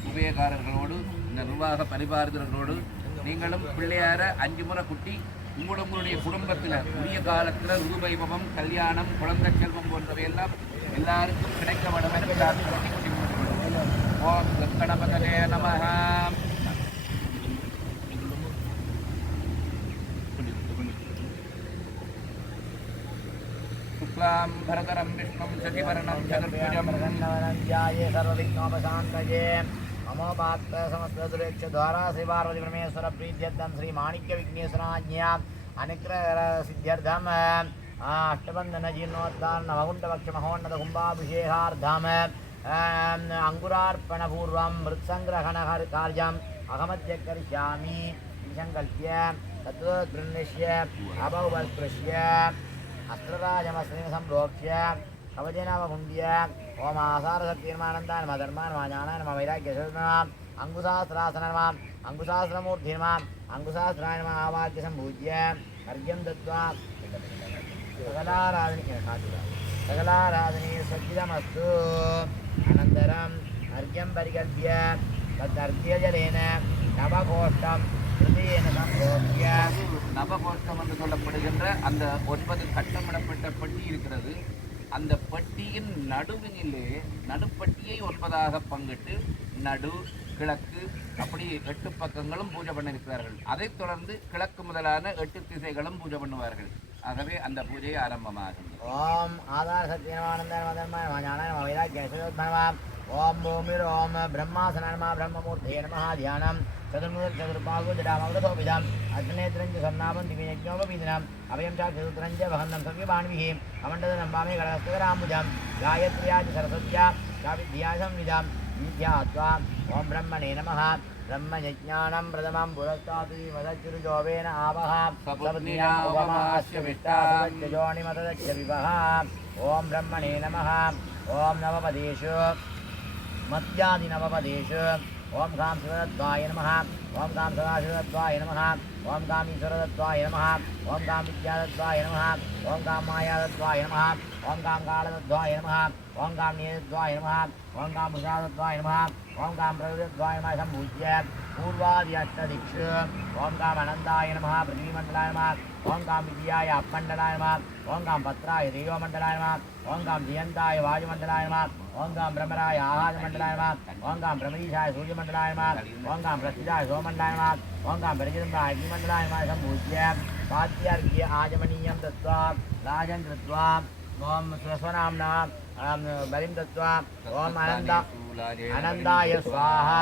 உபயகாரர்களோடு இந்த நிர்வாக பரிபாரர்களோடு நீங்களும் பிள்ளையார 5 முறை குட்டி உங்களுடைய குடும்பத்தில் உரிய காலத்தில் ரூபைபவம், கல்யாணம், குழந்தை செல்வம் போன்றவை எல்லாம் எல்லாருக்கும் கிடைக்க வேண்டும் என்று பிரார்த்தனை. ஓம் கணபதே நமஹ. शुक्लां भरतरं विष्णुं शशिवर्णं चतुर्भुजं ध्याये सर्वविघ्नोपशान्तये अमोपात्त समस्तदुरेक्षद्वारा श्रीपार्वतीपरमेश्वर प्रीत्यर्थं श्रीमाणिक्यविघ्नेश्वराज्ञा अनुग्रहसिद्ध्यर्थम् अष्टबन्धनजीर्णोद्धारण नवकुण्डवक्षमहोन्नतकुम्भाभिषेकार्थम् अङ्कुरार्पणपूर्वं मृत्सङ्ग्रहणकार्यम् अहमद्य करिष्यामि संकल्प्य तत्त्वगृह्णस्य अभवस्पृश्य अस्त्रराजमस्त्रेण संप्रोक्ष्य कवचेनावमुण्ड्य ओम आसारशक्तिर्मानन्दाय नमः धर्माय नमः ज्ञानाय नमः वैराग्यस्य नमः अंकुशास्त्रासन नमः अंकुशास्त्रमूर्ति नमः अंकुशास्त्राय नमः आवाद्य सम्पूज्य अर्घ्यं दत्त्वा सकलाराधने सज्जितमस्तु। अनन्तरम् अर्घ्यं परिकल्प्य तदर्घ्यजलेन नवकोष्ठं நவகோஷ்டம் என்று சொல்லப்படுகின்ற அந்த 9 கட்டமிடப்பட்ட பெட்டி இருக்கிறது. அந்த பெட்டியின் நடுவினிலே நடுப்பட்டியை 9ஆக பங்கிட்டு நடு கிழக்கு அப்படி 8 பக்கங்களும் பூஜை பண்ணியிருக்கிறார்கள். அதைத் தொடர்ந்து கிழக்கு முதலான 8 திசைகளும் பூஜை பண்ணுவார்கள். ஆகவே அந்த பூஜை ஆரம்பமாகும். ஓம் ஆதார சத்யனமானந்தம் ओम भूमिर ओम ब्रह्मासन नमः ब्रह्ममूर्तये नमः ध्यानं चतुर्मुख चतुर्बाहु जडामवदोभिधम् अग्नेत्रञ्च सर्नामं दिव्यज्ञोपवीदनम् अभयं च चतुर्त्रञ्च वहन्नं सव्यबाण्विः अमण्डलं वामे गणस्तराम्बुजं गायत्र्या च सरस्वत्या च विद्या संविदां विद्यात्वा ओम ब्रह्मणे नमः ब्रह्मयज्ञानं प्रथमं पुरस्तात् वदच्युर्जोवेन आवह सपत्न्या उपमास्य विष्टाम् जोनिमतदच्च विवह ॐ ब्रह्मणे नमः ॐ नवपदेषु मत्यादिनवपदेषु ॐ गां शिवदत्वाय नमः ॐ गां सदाशिवदत्वाय नमः ॐ गां ईश्वरदत्वाय नमः ॐ गां विद्यादत्वाय नमः ॐ गां मायादत्वाय नमः ॐ गां कालदत्वाय नमः ॐ गां नीयदत्वाय नमः ॐ गां प्रसादत्वाय नमः ॐ गां प्रविदत्वाय नमः सम्पूज्य पूर्वादि अष्टदिक्षु ॐ गां अनन्ताय नमः पृथ्वीमण्डलाय नमः ॐ गां विजयाय अपमण्डलाय नमः ॐ गां पत्राय देवमण्डलाय नमः ॐ गां जयन्ताय वायुमण्डलाय नमः ॐ गां भ्रमराय आहारमण्डलाय नमः ॐ गां प्रमरीषाय सूर्यमण्डलाय नमः ॐ गां प्रस्थिताय सोमण्डलाय नमः ॐ गां परिजन्ताय अग्निमण्डलाय नमः सम्पूज्य पाद्यार्घ्य आचमनीयं दत्त्वा राजन् कृत्वा ॐ स्वस्वनाम्ना बलिं दत्त्वा ॐ आनन्दाय स्वाहा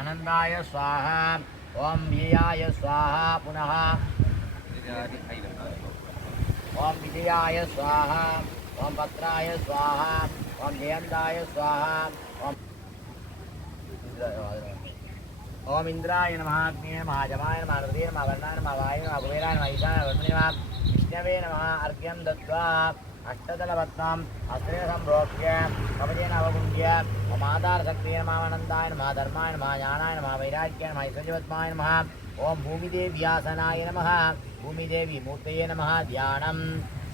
आनन्दाय स्वाहा ॐ व्ययाय स्वाहा पुनः ॐ विजयाय स्वाहा ॐ पत्राय स्वाहा ॐ जयन्ताय स्वाहा ॐ इन्द्राय नमः अग्निये नमः जमाय नमः हृदये नमः वर्णाय नमः वायुवे नमः कुबेराय नमः ईशानाय वर्मणे नमः विष्णवे नमः अर्घ्यं दत्त्वा अष्टदलपद्मं हस्तेन सम्प्रोक्ष्य कवचेन अवगुण्य ॐ आधारशक्तये नमः अनन्ताय नमः धर्माय नमः ज्ञानाय नमः वैराग्याय नमः ऐश्वर्यवत्माय नमः ॐ भूमिदेव्यासनाय नमः भूमिदेवी मूर्तये नमः ध्यानं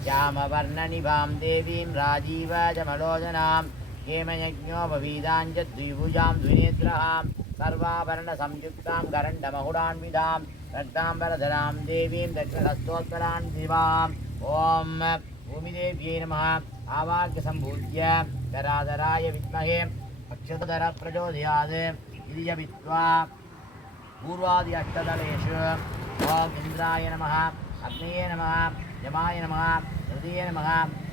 श्यामवर्णनिभां देवीं राजीवजमलोचनां हेमयज्ञोपवीदां च द्विभुजां द्विनेत्रां सर्वाभरणसंयुक्तां करण्डमहुडान्वितां रक्ताम्बरधरां देवीं दक्षिणहस्तोत्तरां दिवां ॐ भूमिदेव्यै नमः आवाक्यसम्भूत्य कराधराय विद्महे अक्षतधर प्रचोदयात् इति जपित्वा पूर्वादि अष्टदलेषु ॐ इन्द्राय नमः अग्नये नमः यमाय नमः हृदये नमः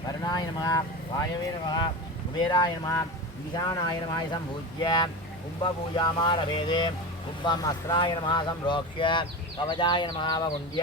वर्णाय नमः वायवे नमः कुबेराय नमः ईशानाय नमः सम्भूज्य कुम्भपूजामारभेदे कुम्भम् अस्त्राय नमः संरोक्ष्य कवचाय नमः अवगुण्य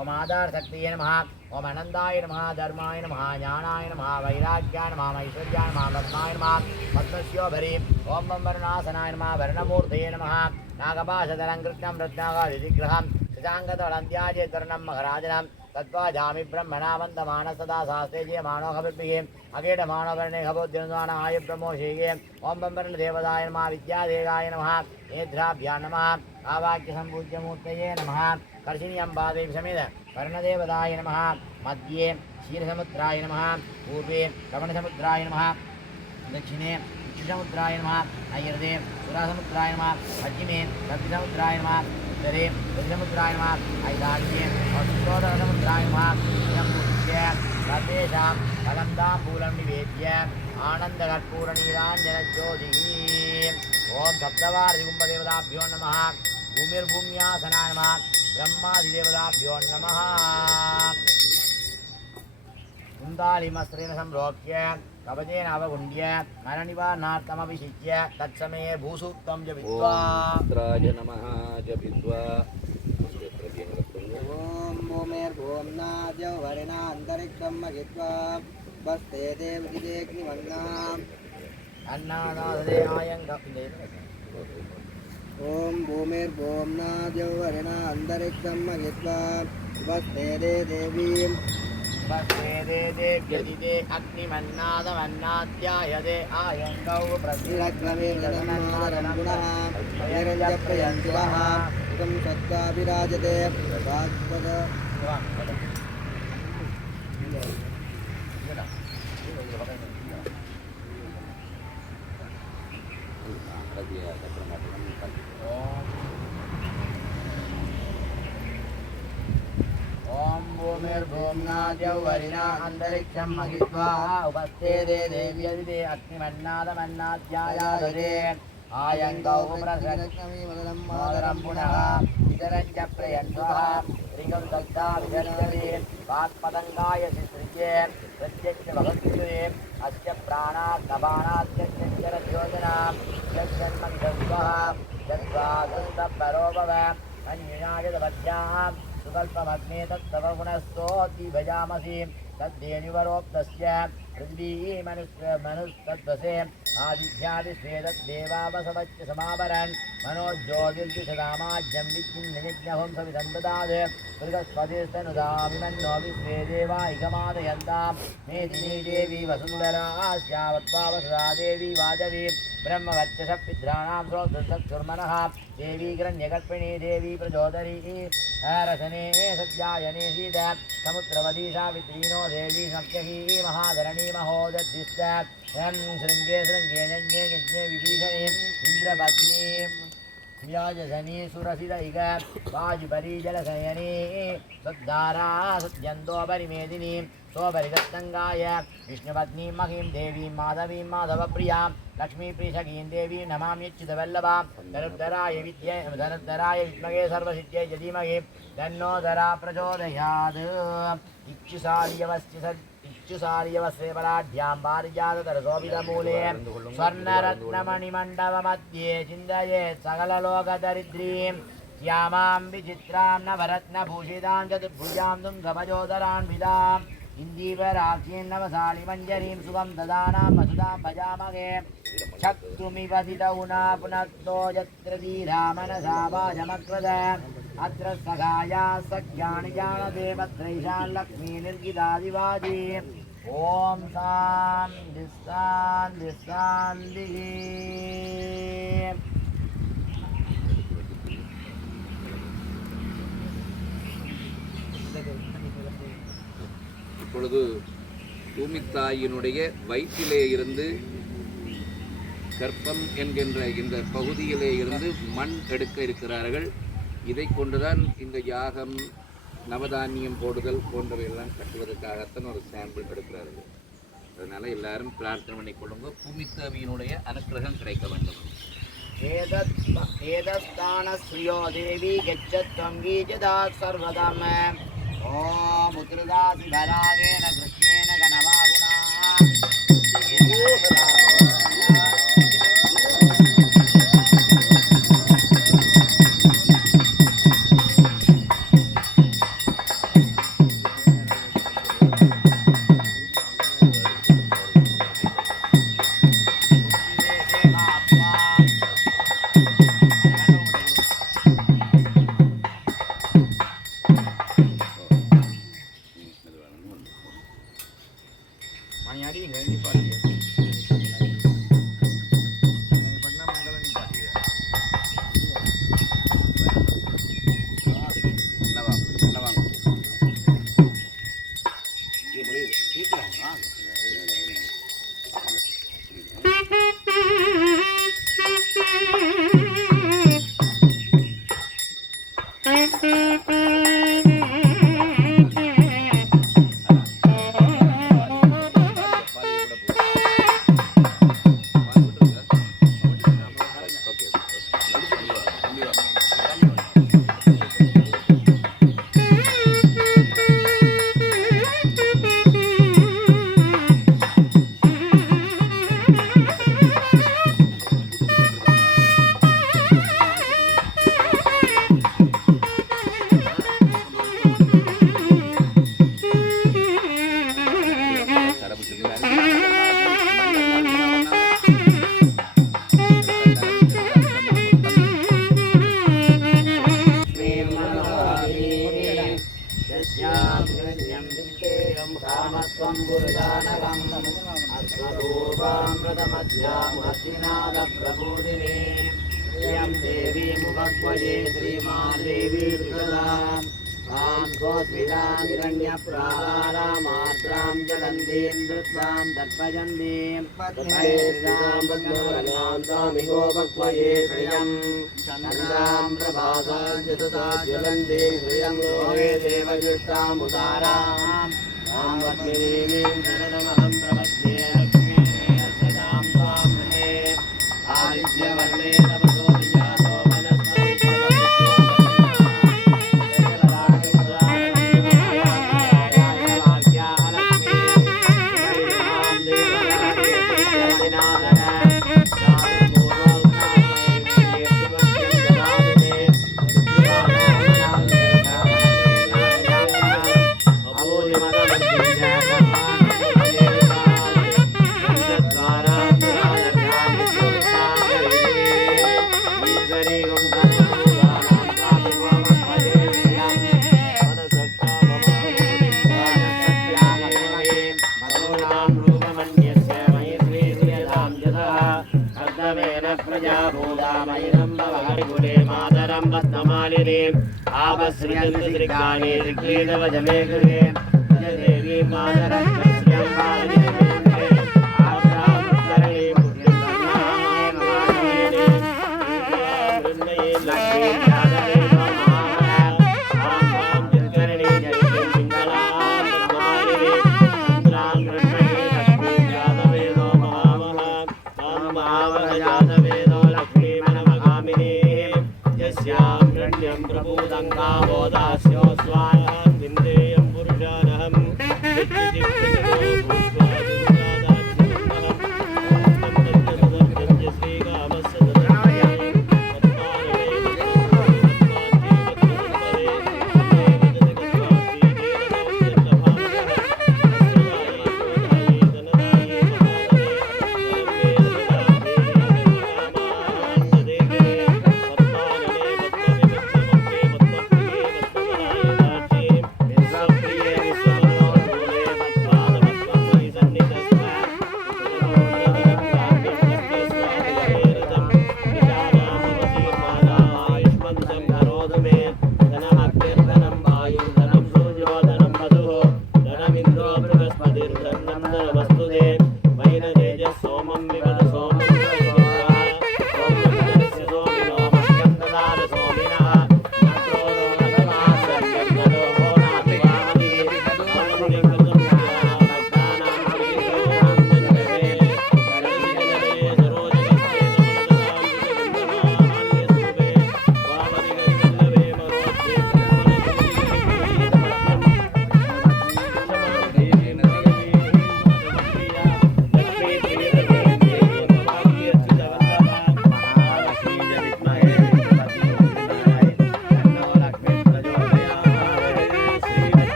ॐ आधारशक्तये नमः ॐ अनन्ताय नमः धर्माय नमः ज्ञानाय नमः वैराग्याय नमः ऐश्वर्याय नमः पद्माय नमः पद्मस्योभरि ॐ वर्णासनाय नमः वर्णमूर्तये नमः नागपाशधरं कृष्णं रत्नागादिग्रहं शशाङ्कदलन्त्याजेतर्णं महराजनं तत्त्वाजामि ब्रह्मणा वन्दमानसदा शास्त्रे जयमानो खबिर्भिः अगेडमानो वर्णे खबोद्यन्वानाय ब्रह्मोषेये ॐ ब्रह्मदेवदाय नमः विद्यादेवाय नमः नेत्राभ्यां नमः आवाक्यसम्पूज्यमूर्तये नमः कर्षिणी अम्बादेवी समेत वर्णदेवदाय नमः मध्ये क्षीरसमुद्राय नमः पूर्वे कवणसमुद्राय नमः दक्षिणे इक्षुसमुद्राय नमः नैऋते सुरासमुद्राय नमः पश्चिमे कपिसमुद्राय नमः उत्तरे गजसमुद्राय नमः ऐशान्ये अष्टोदशसमुद्राय नमः सम्पूज्य सर्वेषां फलन्ताम्बूलं निवेद्य आनन्दकर्पूरनीराञ्जनज्योतिः ॐ सप्तवार्षिकुम्भदेवताभ्यो नमः भूमिर्भूम्यासनाय नमः ब्रह्मादिदेवताभ्यो नमः कुन्दालिमस्त्रेण संरोक्ष्य कवचेन अवगुण्य मरणनिवारणार्थमभिषिच्य तत्समये भूसूक्तं जपित्वा इंद्राय नमः जपित्वा ॐ भूमेर्भूं नाद्यौ वरिणान्तरिक्षं महित्वा वस्ते देवदिदेग्निवन्नाम् अन्नादादे आयङ्गप्ने ॐ भूमिर्भूं नाद्यौ वरिणान्तरिक्षं महित्वा वस्ते देवीं वस्ते देव्यदिदे अग्निमन्नादमन्नाद्यायदे आयङ्गौ प्रसिलग्नमेदनन्नादनं पुनः नैरञ्जप्रयन्तिवः इदं सत्त्वा विराजते वाक्पद ॐ भूमिर्भूं नाद्यौ वरिणा अन्तरिक्षं महित्वा उपस्थे देव्यदिदे अग्निमन्नादमन्नाद्यायादरे आयङ्गौ प्रसिलग्नमेदनं पुनः इतरञ्च प्रयन्त्वः त्रिगं दग्धा विदर्शने वाक्पतङ्गाय शिश्रिये प्रत्यक्ष भगवत्युदे अस्य प्राणात् नबाणात्यक्षरज्योजनां यक्षन्मविदस्वः यद्वादन्तपरोभव अन्युनायदवद्यां सुकल्पमग्ने तत्तव गुणस्तोति भजामसि तद्धेनुवरोक्तस्य पृथ्वी मनुस्तद्वसे आदित्यादिश्वेददेवावसवच्च समावरन् मनोज्योतिर्दिशदामाज्यं विच्छिन्नयज्ञहं सविदं ददात् बृहस्पतिस्तनुदामिमन्नो विश्वे देवा इकमादयन्तां मेदिनी देवी वसुन्धरा स्यावत्पावसदा देवी वाजवी ब्रह्मवर्चसपित्राणां श्रोत्रचक्षुर्मनः देवी हिरण्यकल्पिणी देवी प्रचोदरी रसने सत्यायने शीत समुद्रवती सावित्रीनो देवी सप्तही महाधरणी महोदधिश्च शृङ्गे शृङ्गे यज्ञे यज्ञे विभीषणे इन्द्रपत्नी व्याजसनी सुरसिदैक वाजुपरी जलशयनी सद्धारा सद्यन्तो परिमेदिनी सोपरिगत्तङ्गाय विष्णुपत्नीं महीं देवीं माधवीं माधवप्रियां लक्ष्मीप्रीशकीं देवीं नमाम्यच्युतवल्लभां धनुर्धराय विद्महे सर्वसिद्ध्यै च धीमहि तन्नो धरा प्रचोदयात् इक्षुसार्यवस्ये पराढ्यां पारिजाततरसोऽभिधमूले स्वर्णरत्नमणिमण्डपमध्ये चिन्तयेत् सकललोकदरिद्रीं श्यामां विचित्रां नवरत्नभूषितां चतुर्भुजां तुङ्गभजोदरान्विताम् इन्दीवराक्षीं नवसालिमञ्जरीं शुभं ददानां वसुधां भजामहे शक्तुमिवधितौ न पुनक्तो यत्र धीरा मनसा वाजमकृत अत्र सखाया सख्यानि जानते भद्रैषान् लक्ष्मी निर्गितादिवाजी ॐ शान्तिः शान्तिः शान्तिः இப்பொழுது பூமித்தாயினுடைய வயிற்றிலே இருந்து கர்ப்பம் என்கின்ற இந்த பகுதியிலே இருந்து மண் எடுக்க இருக்கிறார்கள். இதை கொண்டுதான் இந்த யாகம் நவதானியம் போடுதல் போன்றவையெல்லாம் கட்டுவதற்காகத்தான் ஒரு சாம்பிள் எடுக்கிறார்கள். அதனால் எல்லாரும் பிரார்த்தனை பண்ணிக்கொள்ளுங்க, பூமித்தாவியினுடைய அனுக்கிரகம் கிடைக்க வேண்டும். ஏதஸ்தானஸ்ரிयो देवी गच्छत्वं गीजदा सर्वदम् ॐ उत्तरदासि भरागेन कृष्णेन गणवागुणा श्रियन्त्रिकानि ऋग्वेदवजमे गृहे देवी मातरश्रियं पालयमे गृहे आद्रामुत्तरणे पुण्यं धर्माय महामये वृन्दये लक्ष्मी जातवे नमः आं जगरणे जयते पिङ्गलां कुमारिणे चन्द्रां ब्रह्मणे लक्ष्मी जातवे नमः आं महावः जातवे लक्ष्मी मनमगामिने यस्यां रण्यं प्रभूतं कामो दास्यो स्वाहां विन्देयं पुरुषानहं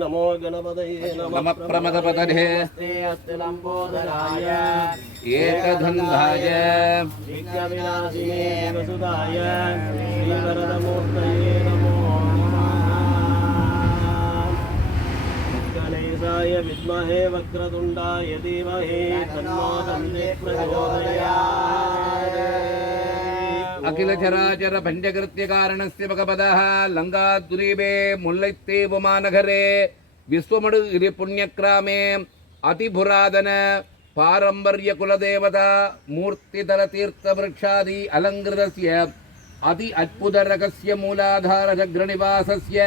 नमो गणपतये नमः प्रमदपतये लंबोदराय एकदन्धाय विघ्नविनाशिने वसुदाय श्रीवरदमूर्तये नमो गणेशाय विद्महे वक्रतुण्डाय धीमहि तन्नो दन्ते प्रचोदयात् अखिल चराचर पंचकृत्य कारणस्य भगवतः लंकाद्वीपे मुल्लैत्तीवमानगरे विश्वमडुगिरि पुण्यक्रामे अतिपुरातन पारंपर्य कुलदेवता मूर्तिधर तीर्थवृक्षादि अलंकृतस्य अति अद्भुत रहस्य मूलाधारचक्रनिवासस्य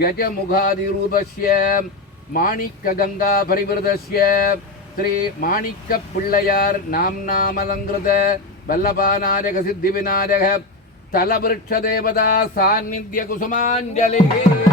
गजमुखादिरूपस्य माणिक्यगंगा परिवृतस्य श्री माणिक्य पिळ्ळयार् नाम्नामलंकृत वल्लभानायक सिद्धिविनायक तलवृक्ष देवता सान्निध्य कुसुमांजलिः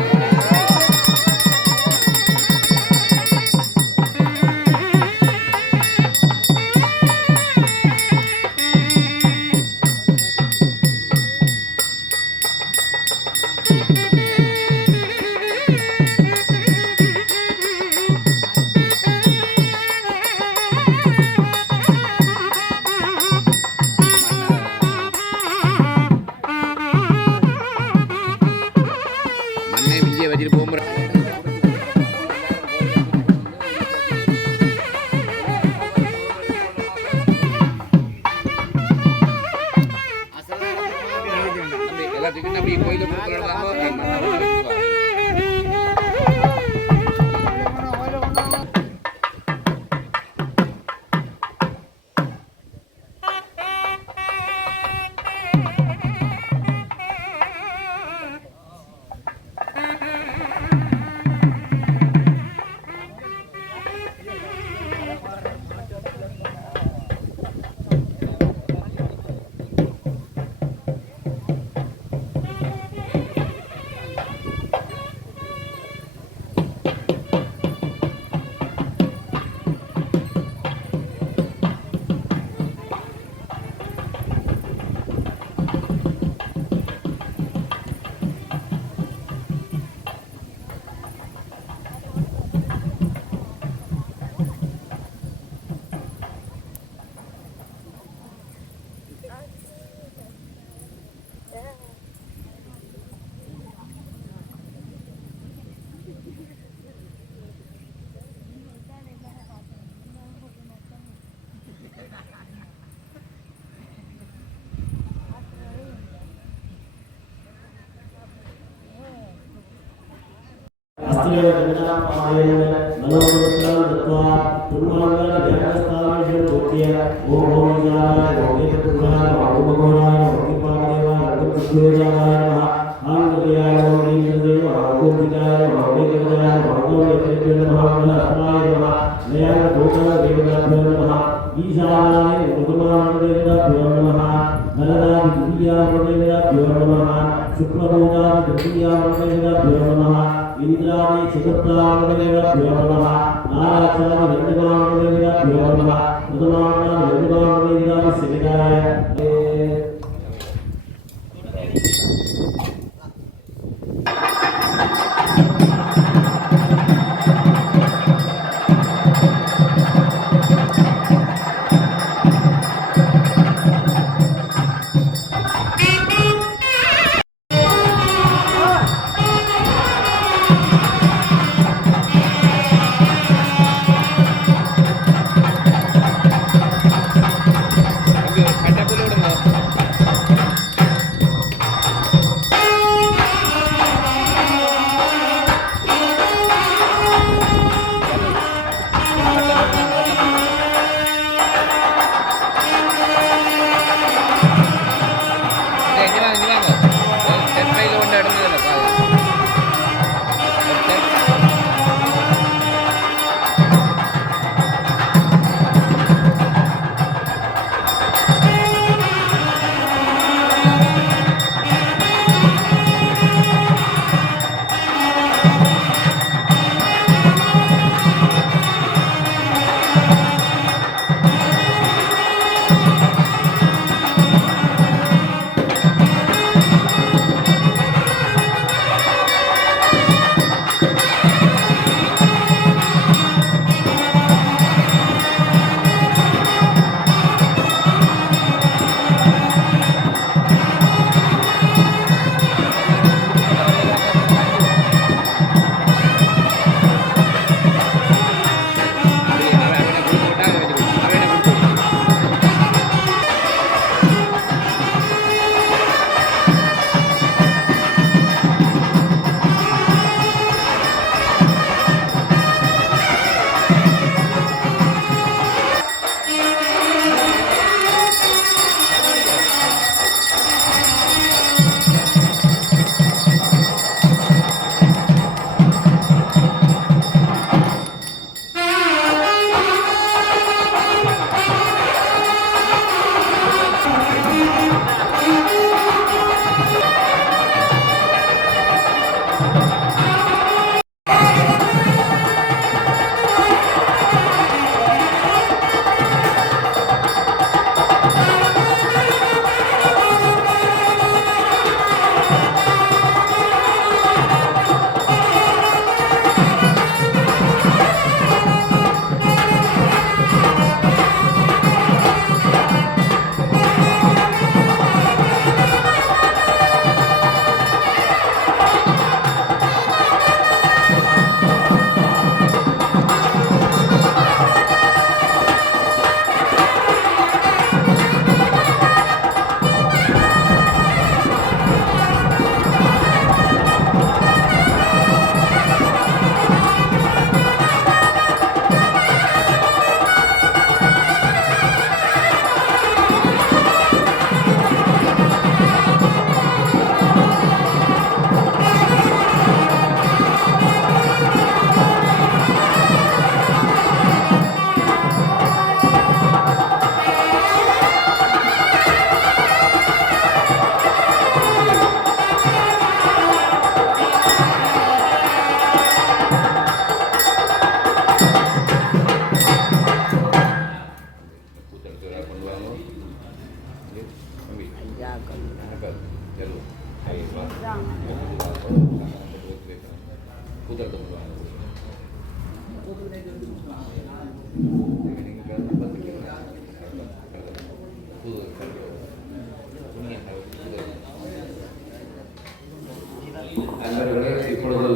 நண்பர்களே, இப்பொழுது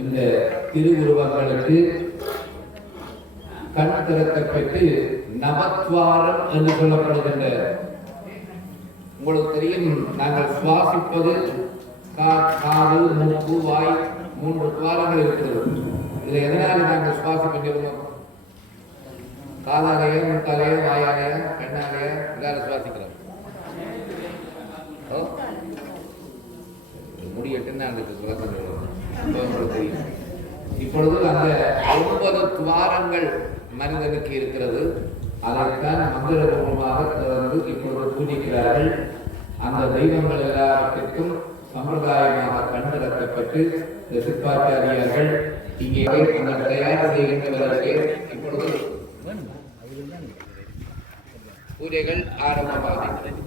இந்த திருவுருவங்களுக்கு கண் திறக்கப்பட்டு நவத்வாரம் என்று சொல்லப்படுகின்ற, உங்களுக்கு தெரியும், நாங்கள் சுவாசிப்பது காது, மூக்கு, வாய் 3 துவாரங்கள் இருக்கிறது. இதில் எதனால் நாங்கள் சுவாசம் பண்ணிருந்தோம்? காதாலேயே, முட்டாலேயே, வாயாலேயே, கண்ணாலேயே இதால் சுவாசிக்கிறோம். முடியட்டுன்னு அதுக்கு சுவாசம் தெரியும். இப்பொழுது அந்த 9 துவாரங்கள் மனிதனுக்கு இருக்கிறது. அதைத்தான் மந்திரபூர்வமாக தொடர்ந்து இப்பொழுது பூஜிக்கிறார்கள். அந்த தெய்வங்கள் எல்லாவற்றிற்கும் சம்பிரதாயமாக கண்ணிறக்கப்பட்டு இந்த சிற்பாச்சாரியார்கள் இங்கே அந்த தயார் செய்கின்றவர்களே இப்பொழுது பூஜைகள் ஆரம்பமாகின்றன.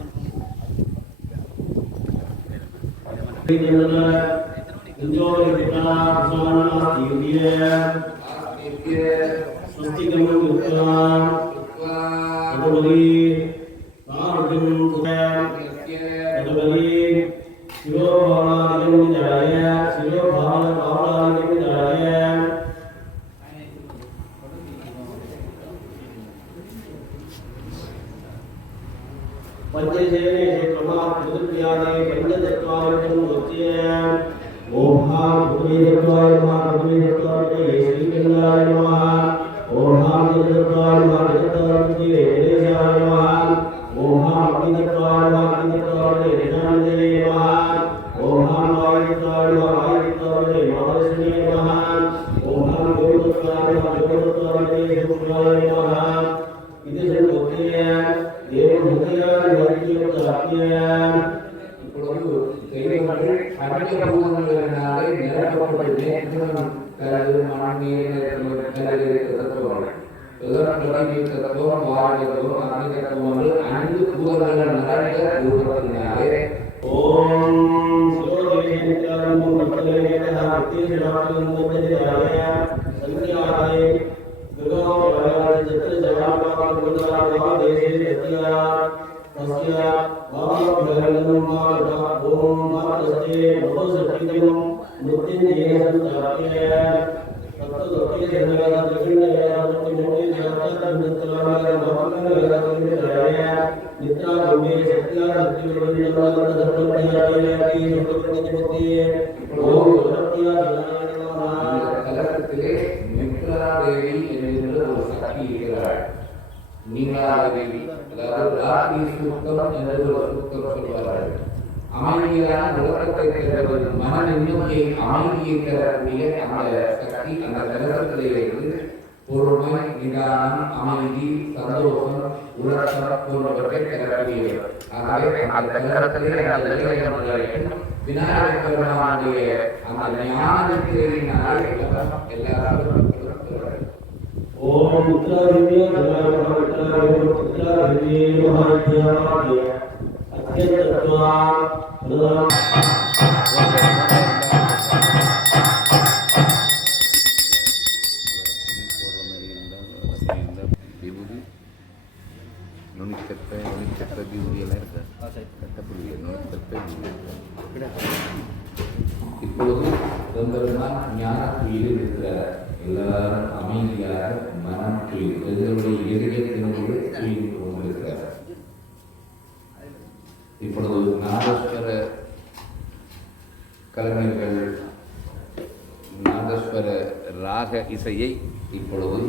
இசையை இப்பொழுது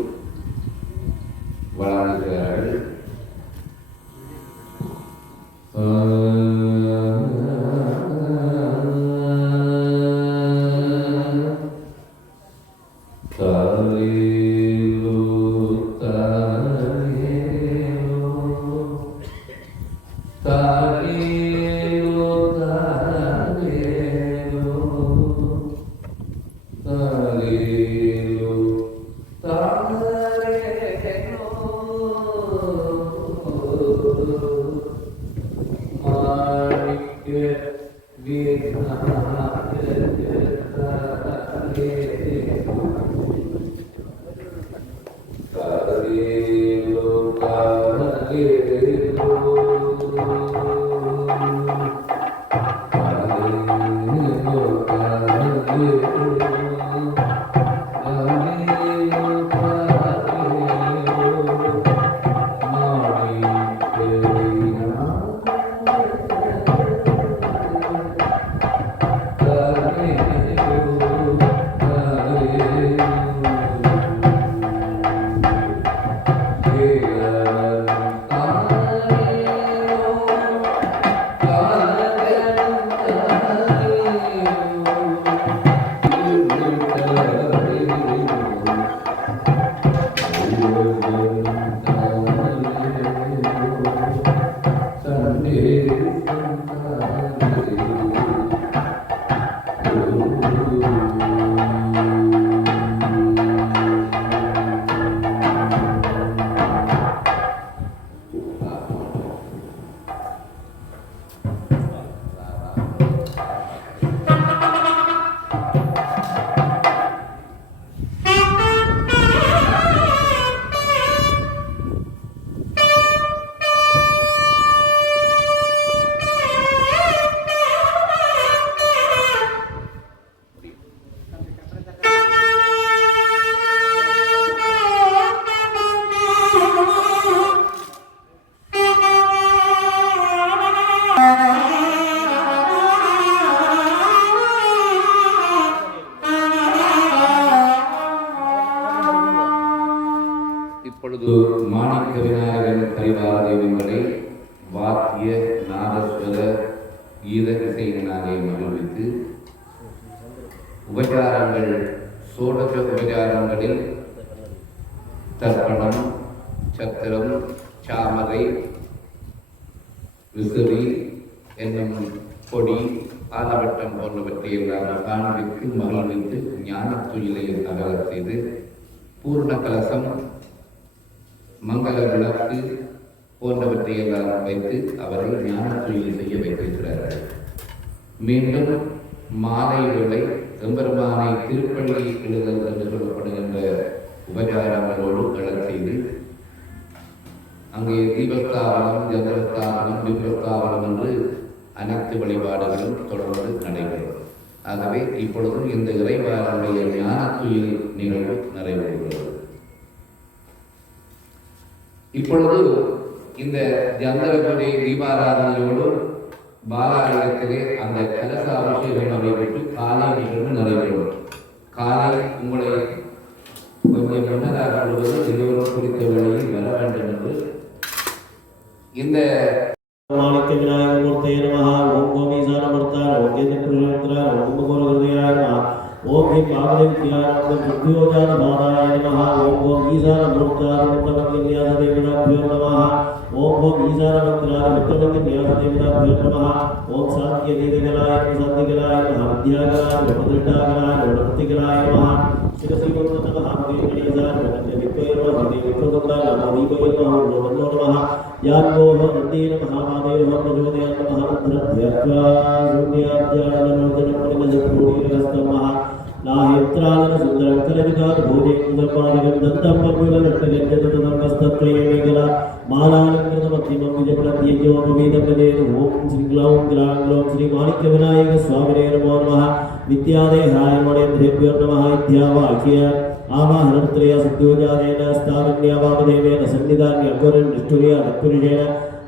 வழங்குகிறார்கள். இப்பொழுது மாணிக்க விநாயகன் பரிவார தெய்வங்களை வாத்திய நாதஸ்வர கீத இசையினாலே மகிழ்வித்து உபச்சாரங்கள் சோடச உபச்சாரங்களில் தர்ப்பணம், சத்திரம், சாமரை, விசிறி என்னும் கொடி, ஆலவட்டம் போன்றவற்றை எல்லாம் காண்பித்து மகிழ்வித்து ஞான துயிலை அகலச் செய்து பூர்ண கலசம், மங்கள விளக்கு போன்றவற்றை எல்லாம் வைத்து அவரை ஞான துயில் செய்ய வைத்திருக்கிறார்கள். மீண்டும் மாலை வேளை எம்பெருமானை திருப்பள்ளி எழுதல் என்று சொல்லப்படுகின்ற உபச்சாரங்களோடு களச் செய்து அங்கே தீபஸ்தாபனம், ஜந்திரஸ்தாபனம், பிம்பஸ்தாபனம் என்று அனைத்து வழிபாடுகளும் தொடர்ந்து நடைபெறும். ஆகவே இப்பொழுதும் இந்த இறைவாருடைய ஞான துயில் நிகழ்வு நிறைவேறுகிறது. இப்பொழுது இந்த ஜந்தர பூஜை தீபாராதனையோடு பாலாலயத்திலே அந்த கலசாபிஷேகம் நடைபெற்று காலை நிகழ்வு நடைபெறும். காலை உங்களை கொஞ்சம் முன்னதாக கொள்வது எல்லோரும் குறித்த வேளையில் வர வேண்டும் என்று இந்த மாணிக்க விநாயக மூர்த்தே நமஹ. ஓம் கோமீசான மூர்த்தாய ஓம் கேத புருஷோத்தராய ஓம் கோர ஹிருதயாய நமஹ. ஓம் ஹே பாகதேவியாய நமஹ. புத்தியோஜான பாதாய நமஹ. ஓம் கோமீசான மூர்த்தாய மூர்த்தமன்யாச தேவதாभ्यो நமஹ. ஓம் கோமீசான மூர்த்தாய மூர்த்தமன்யாச தேவதாभ्यो நமஹ. ஓம் சாந்திய தீதகலாய சாந்திகலாய நமஹ. வித்யாகலாய வபதிட்டாகலாய வபதிகலாய நமஹ. சிரசி வந்தன நமஹ. தேவகணேசாய நமஹ. வித்யோயர்வ தேவகோதந்தாய நமஹ. வீகோயர்வ நமஹ. யாத்வோஹ நந்தீன மகாமாதேவ பிரஜோதயான் நமஹ. த்ரத்யத்வா சூன்யாத்யானனோதனபரிமஜப்ரூடிரஸ்தமஹ. நாஹேத்ராதன சுந்தரம் கலவிகாத் பூஜேந்திரபாதிகம் தத்தம் பர்முலனட்டகஜததமஸ்தத்வயமேகல மாலாலங்கிருதமத்திமம் விஜயப்ரத்யஜோபவீதபதேது. ஓம் ஸ்ரீ க்ளௌம் க்ளாம் க்ளௌம் ஸ்ரீ மாணிக்க விநாயக சுவாமினே நமோ நமः. வித்யாதேகாய மணேந்திரேभ्यो நமः. வித்யாவாக்கிய ஆவாஹனத்ரய சுத்யோஜாதேன ஸ்தாரண்யவாமதேவேன சன்னிதான்ய அகோரன் நிஷ்டுரிய தத்புருஷேன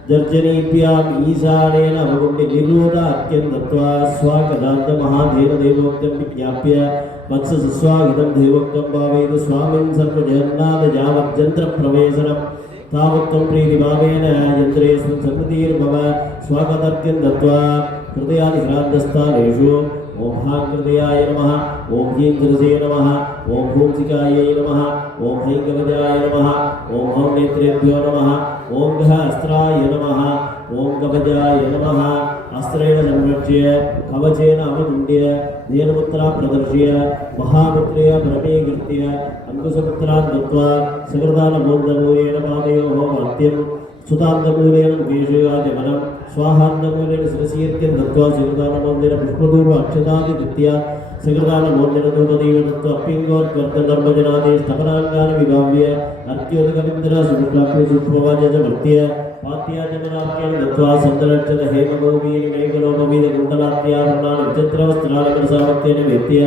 ஜர்ஜனீப்யாம் ஈசானேன அவகுண்டி நிரோத அத்யந்தத்வா ஸ்வாகதாந்த மகாதேவ தேவோக்தம் விஜ்ஞாப்ய வத்ச சுஸ்வாகதம் தேவோக்தம் பாவேது சுவாமின் சர்வஜன்னாத யாவஜ்ஜந்திர பிரவேசனம் தாவத்வம் பிரீதிபாவேன யந்திரேஸ்மின் சன்னதீர்பவ ஸ்வாகதத்யந்தத்வா ஹிருதயாதி ஹிராந்தஸ்தானேஷு. ஓம் ஹாங்கிருதயாய நமஹ. ஓம் ஹீந்திரசே நமஹ. ஓம் பூம்சிகாயை நமஹ. ஓம் ஹைகவஜாய நமஹ. ஓம் ஹௌம் நேத்ரேभ्यो நமஹ. ஓம் கஹ அஸ்திராய நமஹ. ஓம் கவஜாய நமஹ. அஸ்திரேண சம்ரக்ஷ்ய கவச்சேன அவகுண்ட்ய தேனமுத்ரா பிரதர்ஷ்ய மகாமுத்ரய பரமீகிருத்ய அங்குசமுத்ரான் தத்வா சகிருதான மூர்தமூலேன பாதயோஹ வாத்தியம் சுதாந்தமூலேன முகேஷயாதிமனம் स्वाहान्नमूलेन शिरसीर्त्यं दत्त्वा सकृदानमोन्देन पुष्पधूप अक्षतादि द्वितीया सकृदानमोन्देनधूपदीव दत्त्वा अप्यङ्गोत्कर्तधर्मजनादेश तपनाङ्गानि विभाव्य अर्क्योदकविन्दरा सुमुद्राप्य सुष्मवाच च भक्त्य पात्याजमनाप्यं दत्त्वा सन्दरक्षत हेमभूमीनि मेघलोपवीदकुण्डलात्याभरणानि विचित्रवस्त्रालकरसामर्थ्येन वेत्य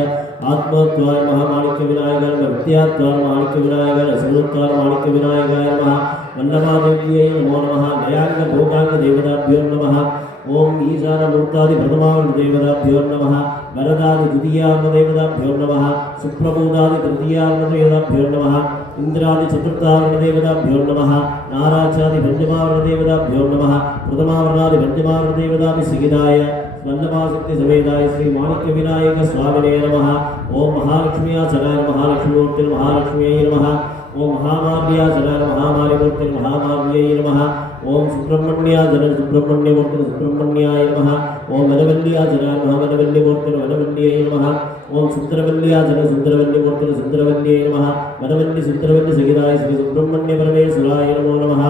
आत्मोद्वार महामाणिक्यविनायकाय भक्त्याद्वार माणिक्यविनायकाय सुमोद्वार माणिक्यविनायकाय नमः. वल्लभादेव्यै नमो नमः. नयाङ्ग भोगाङ्ग देवताभ्यो नमः. ओम ईशान मूर्तादि प्रथमावर्ण देवताभ्यो नमः. वरदादि द्वितीयावर्ण देवताभ्यो नमः. सुप्रबोधादि तृतीयावर्ण देवताभ्यो नमः. इंद्रादि चतुर्थावर्ण देवताभ्यो नमः. नाराचादि पंचमावर्ण देवताभ्यो नमः. प्रथमावरणादि पंचमावर्ण देवताभि सिगिदाय वल्लभाशक्ति समेताय श्री माणिक्य विनायक स्वामिने नमः. ओम महालक्ष्मी सदाय महालक्ष्मीमूर्ति महालक्ष्म्यै नमः. ओम महामार्यासनाय महामार्यमूर्ते महामार्यै नमः ओम सुब्रह्मण्यासनाय सुब्रह्मण्यमूर्ते सुब्रह्मण्याय नमः ओम वनवल्ल्यासनाय वनवल्यमूर्ते वनवल्यै नमः ओम सुंदरवल्ल्यासनाय सुंदरवल्यमूर्ते सुंदरवल्यै नमः वनवल्ली सुंदरवल्ली सहिताय श्री सुब्रह्मण्य परमेश्वराय नमो नमः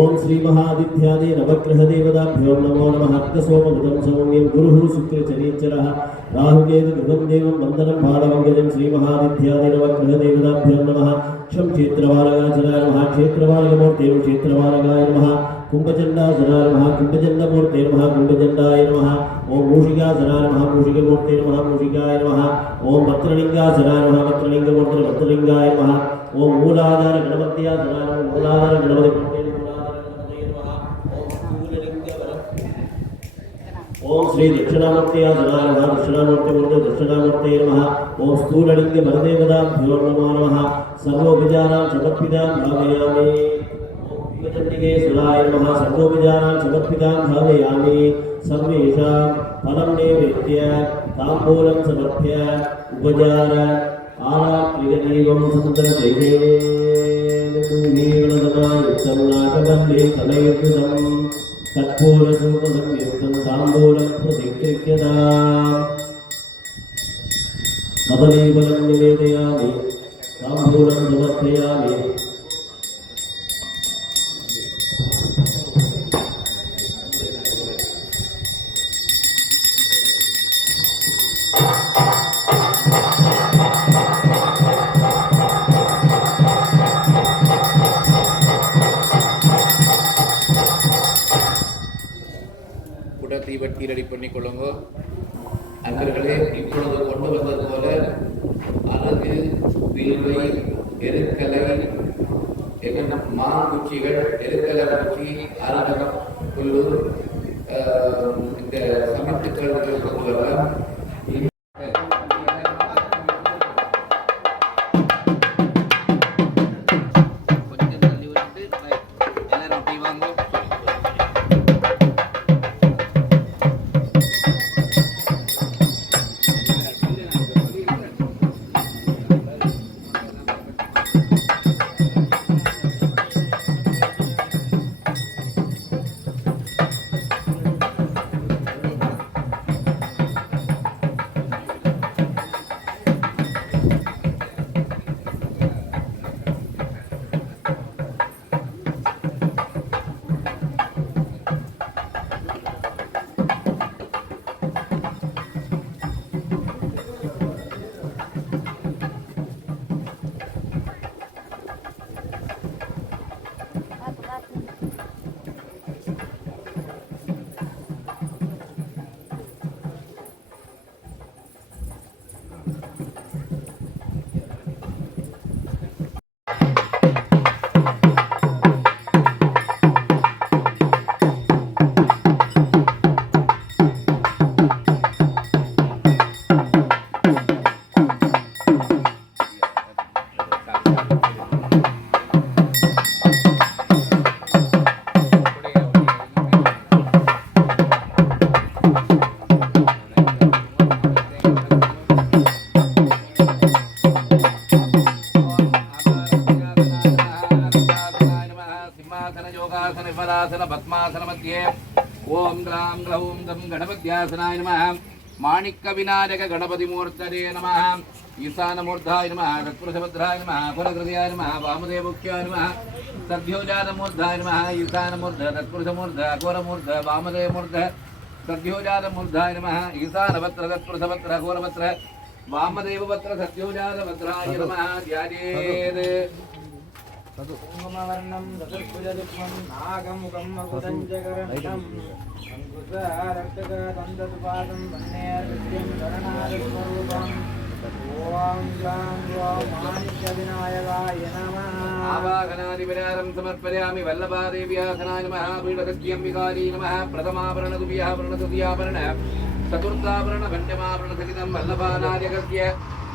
ओम श्री महादित्यादि नवग्रह देवताभ्यो नमो नमः अग्रसोमभृतं सौम्यं गुरुः शुक्रचरीचरः राहुकेतु गृहं देवं वन्दनं बालवङ्गजं श्री महादित्यादि नवग्रह देवताभ्यो नमः क्षं क्षेत्रवालगाचराय नमः क्षेत्रवालकमूर्ते क्षेत्रवालकाय नमः कुम्भचण्डासनाय नमः कुम्भचण्डमूर्ते नमः कुम्भचण्डाय नमः ओम मूषिकासनाय नमः मूषिकमूर्ते नमः मूषिकाय नमः ओम वक्त्रलिङ्गासनाय नमः वक्त्रलिङ्गमूर्ते वक्त्रलिङ्गाय नमः ओम मूलाधार गणपत्यासनाय नमः मूलाधार गणपति ओम श्री दक्षिणामूर्त्यासनाय नमः दक्षिणामूर्तिमूर्ते दक्षिणामूर्ते नमः ओम स्थूललिंग वरदेवताभ्यो नमो नमः सर्वोपचारां समर्पितां भावयामि ओम विचण्डिके सुराय नमः सर्वोपचारां समर्पितां भावयामि सर्वेषां फलं नैवेद्य ताम्बूलं समर्प्य उपचार आराप्रियदेवं सुन्दरजयेन्दुवीणसमायुक्तं नागवल्ली तनयुक्तं कर्पूरसूपसंयुक्तं ताम्बूलं प्रतिगृह्यताम् कदलीफलं निवेदयामि ताम्बूलं समर्पयामि தீவட்டி ரெடி பண்ணிக்கொள்ளுங்க. அன்பர்களே, இப்பொழுது கொண்டு வந்தது போல அழகு, வில்வை, எருக்கலை, என்னென்ன மாங்குச்சிகள், எருக்கலை குச்சி, அரகம், புல்லு, இந்த சமைத்துக்கள் கொண்டு வரலாம். पद्मासन मध्ये ओम ग्राम ग्लौम गम गणपत्यासनाय नमः माणिक्य विनायक गणपति मूर्तये नमः ईशान मूर्धाय नमः तत्पुरुषभद्राय नमः फलकृतयाय नमः वामदेवमुख्याय नमः सद्योजात मूर्धाय नमः ईशान मूर्ध तत्पुरुषमूर्ध अघोरमूर्ध वामदेवमूर्ध सद्योजात मूर्धाय नमः ईशान वक्त्र तत्पुरुषवक्त्र अघोरवक्त्र वामदेववक्त्र सद्योजात वक्त्राय नमः ध्यायेत् कुङ्कुमवर्णं दशभुजदुःखं नागमुखं मकुटञ्चकरणं रक्तकदन्तदुपादं वन्नेर्विद्यं शरणादिस्वरूपम् ॐ ग्लां ग्लौं माणिक्यविनायकाय नमः आवाहनादिविरारं समर्पयामि वल्लभादेव्यासनाय नमः पीठसत्यं विकारी नमः प्रथमाभरणदुभ्यः प्रणतुभ्याभरण चतुर्थाभरण पञ्चमाभरणसहितं वल्लभानायकस्य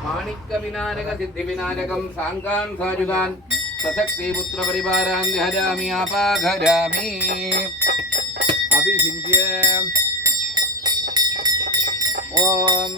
माणिक्यविनायक सिद्धिविनायकं साङ्गान् सायुधान् सशक्ति पुत्र परिवारान् हरामि आपाघरामि अभिषिञ्च्य ओम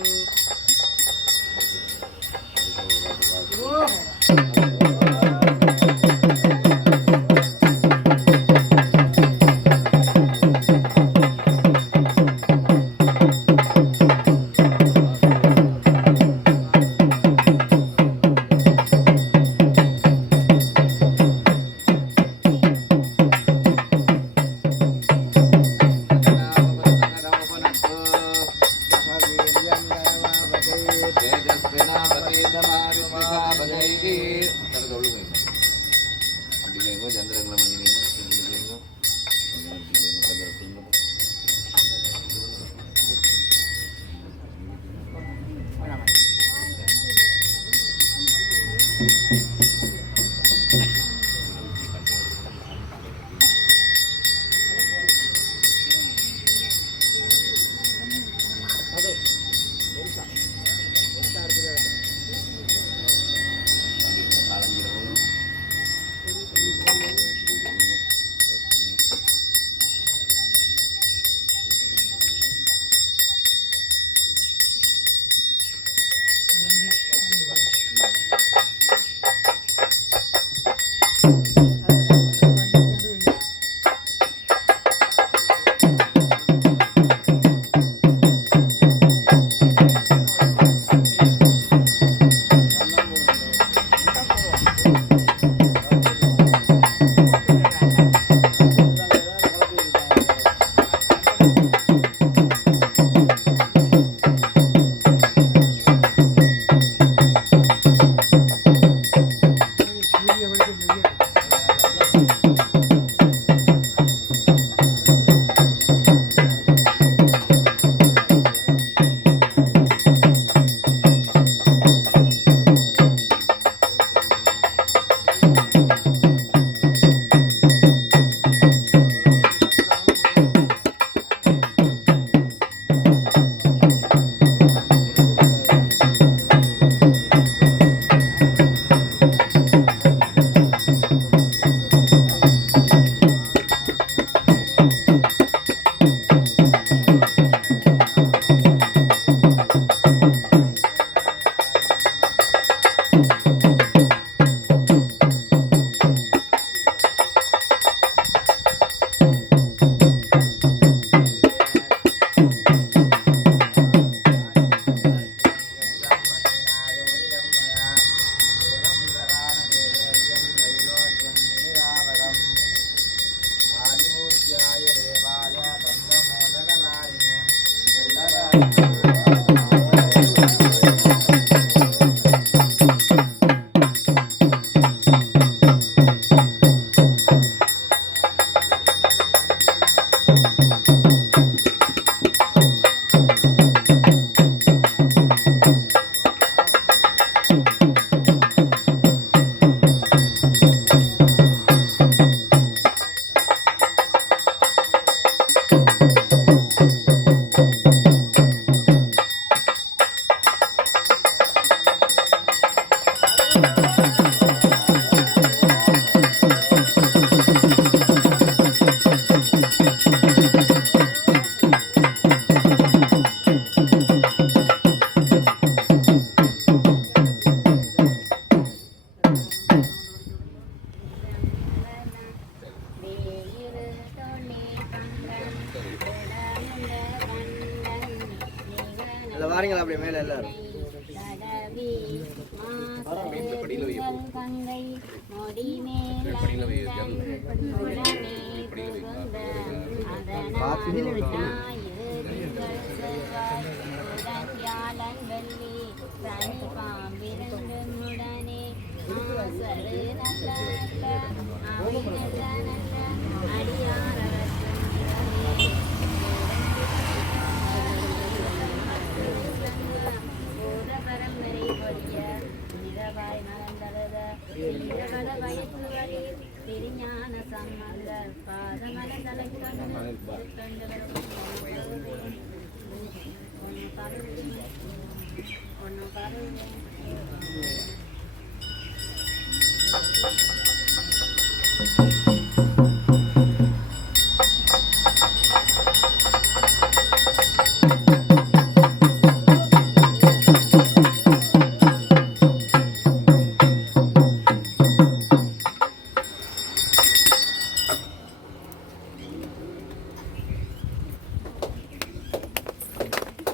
வாரீங்களா அப்படியே மேலே எல்லாரும்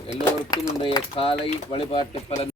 எல்லோருக்கும் இன்றைய காலை வழிபாட்டு பலன்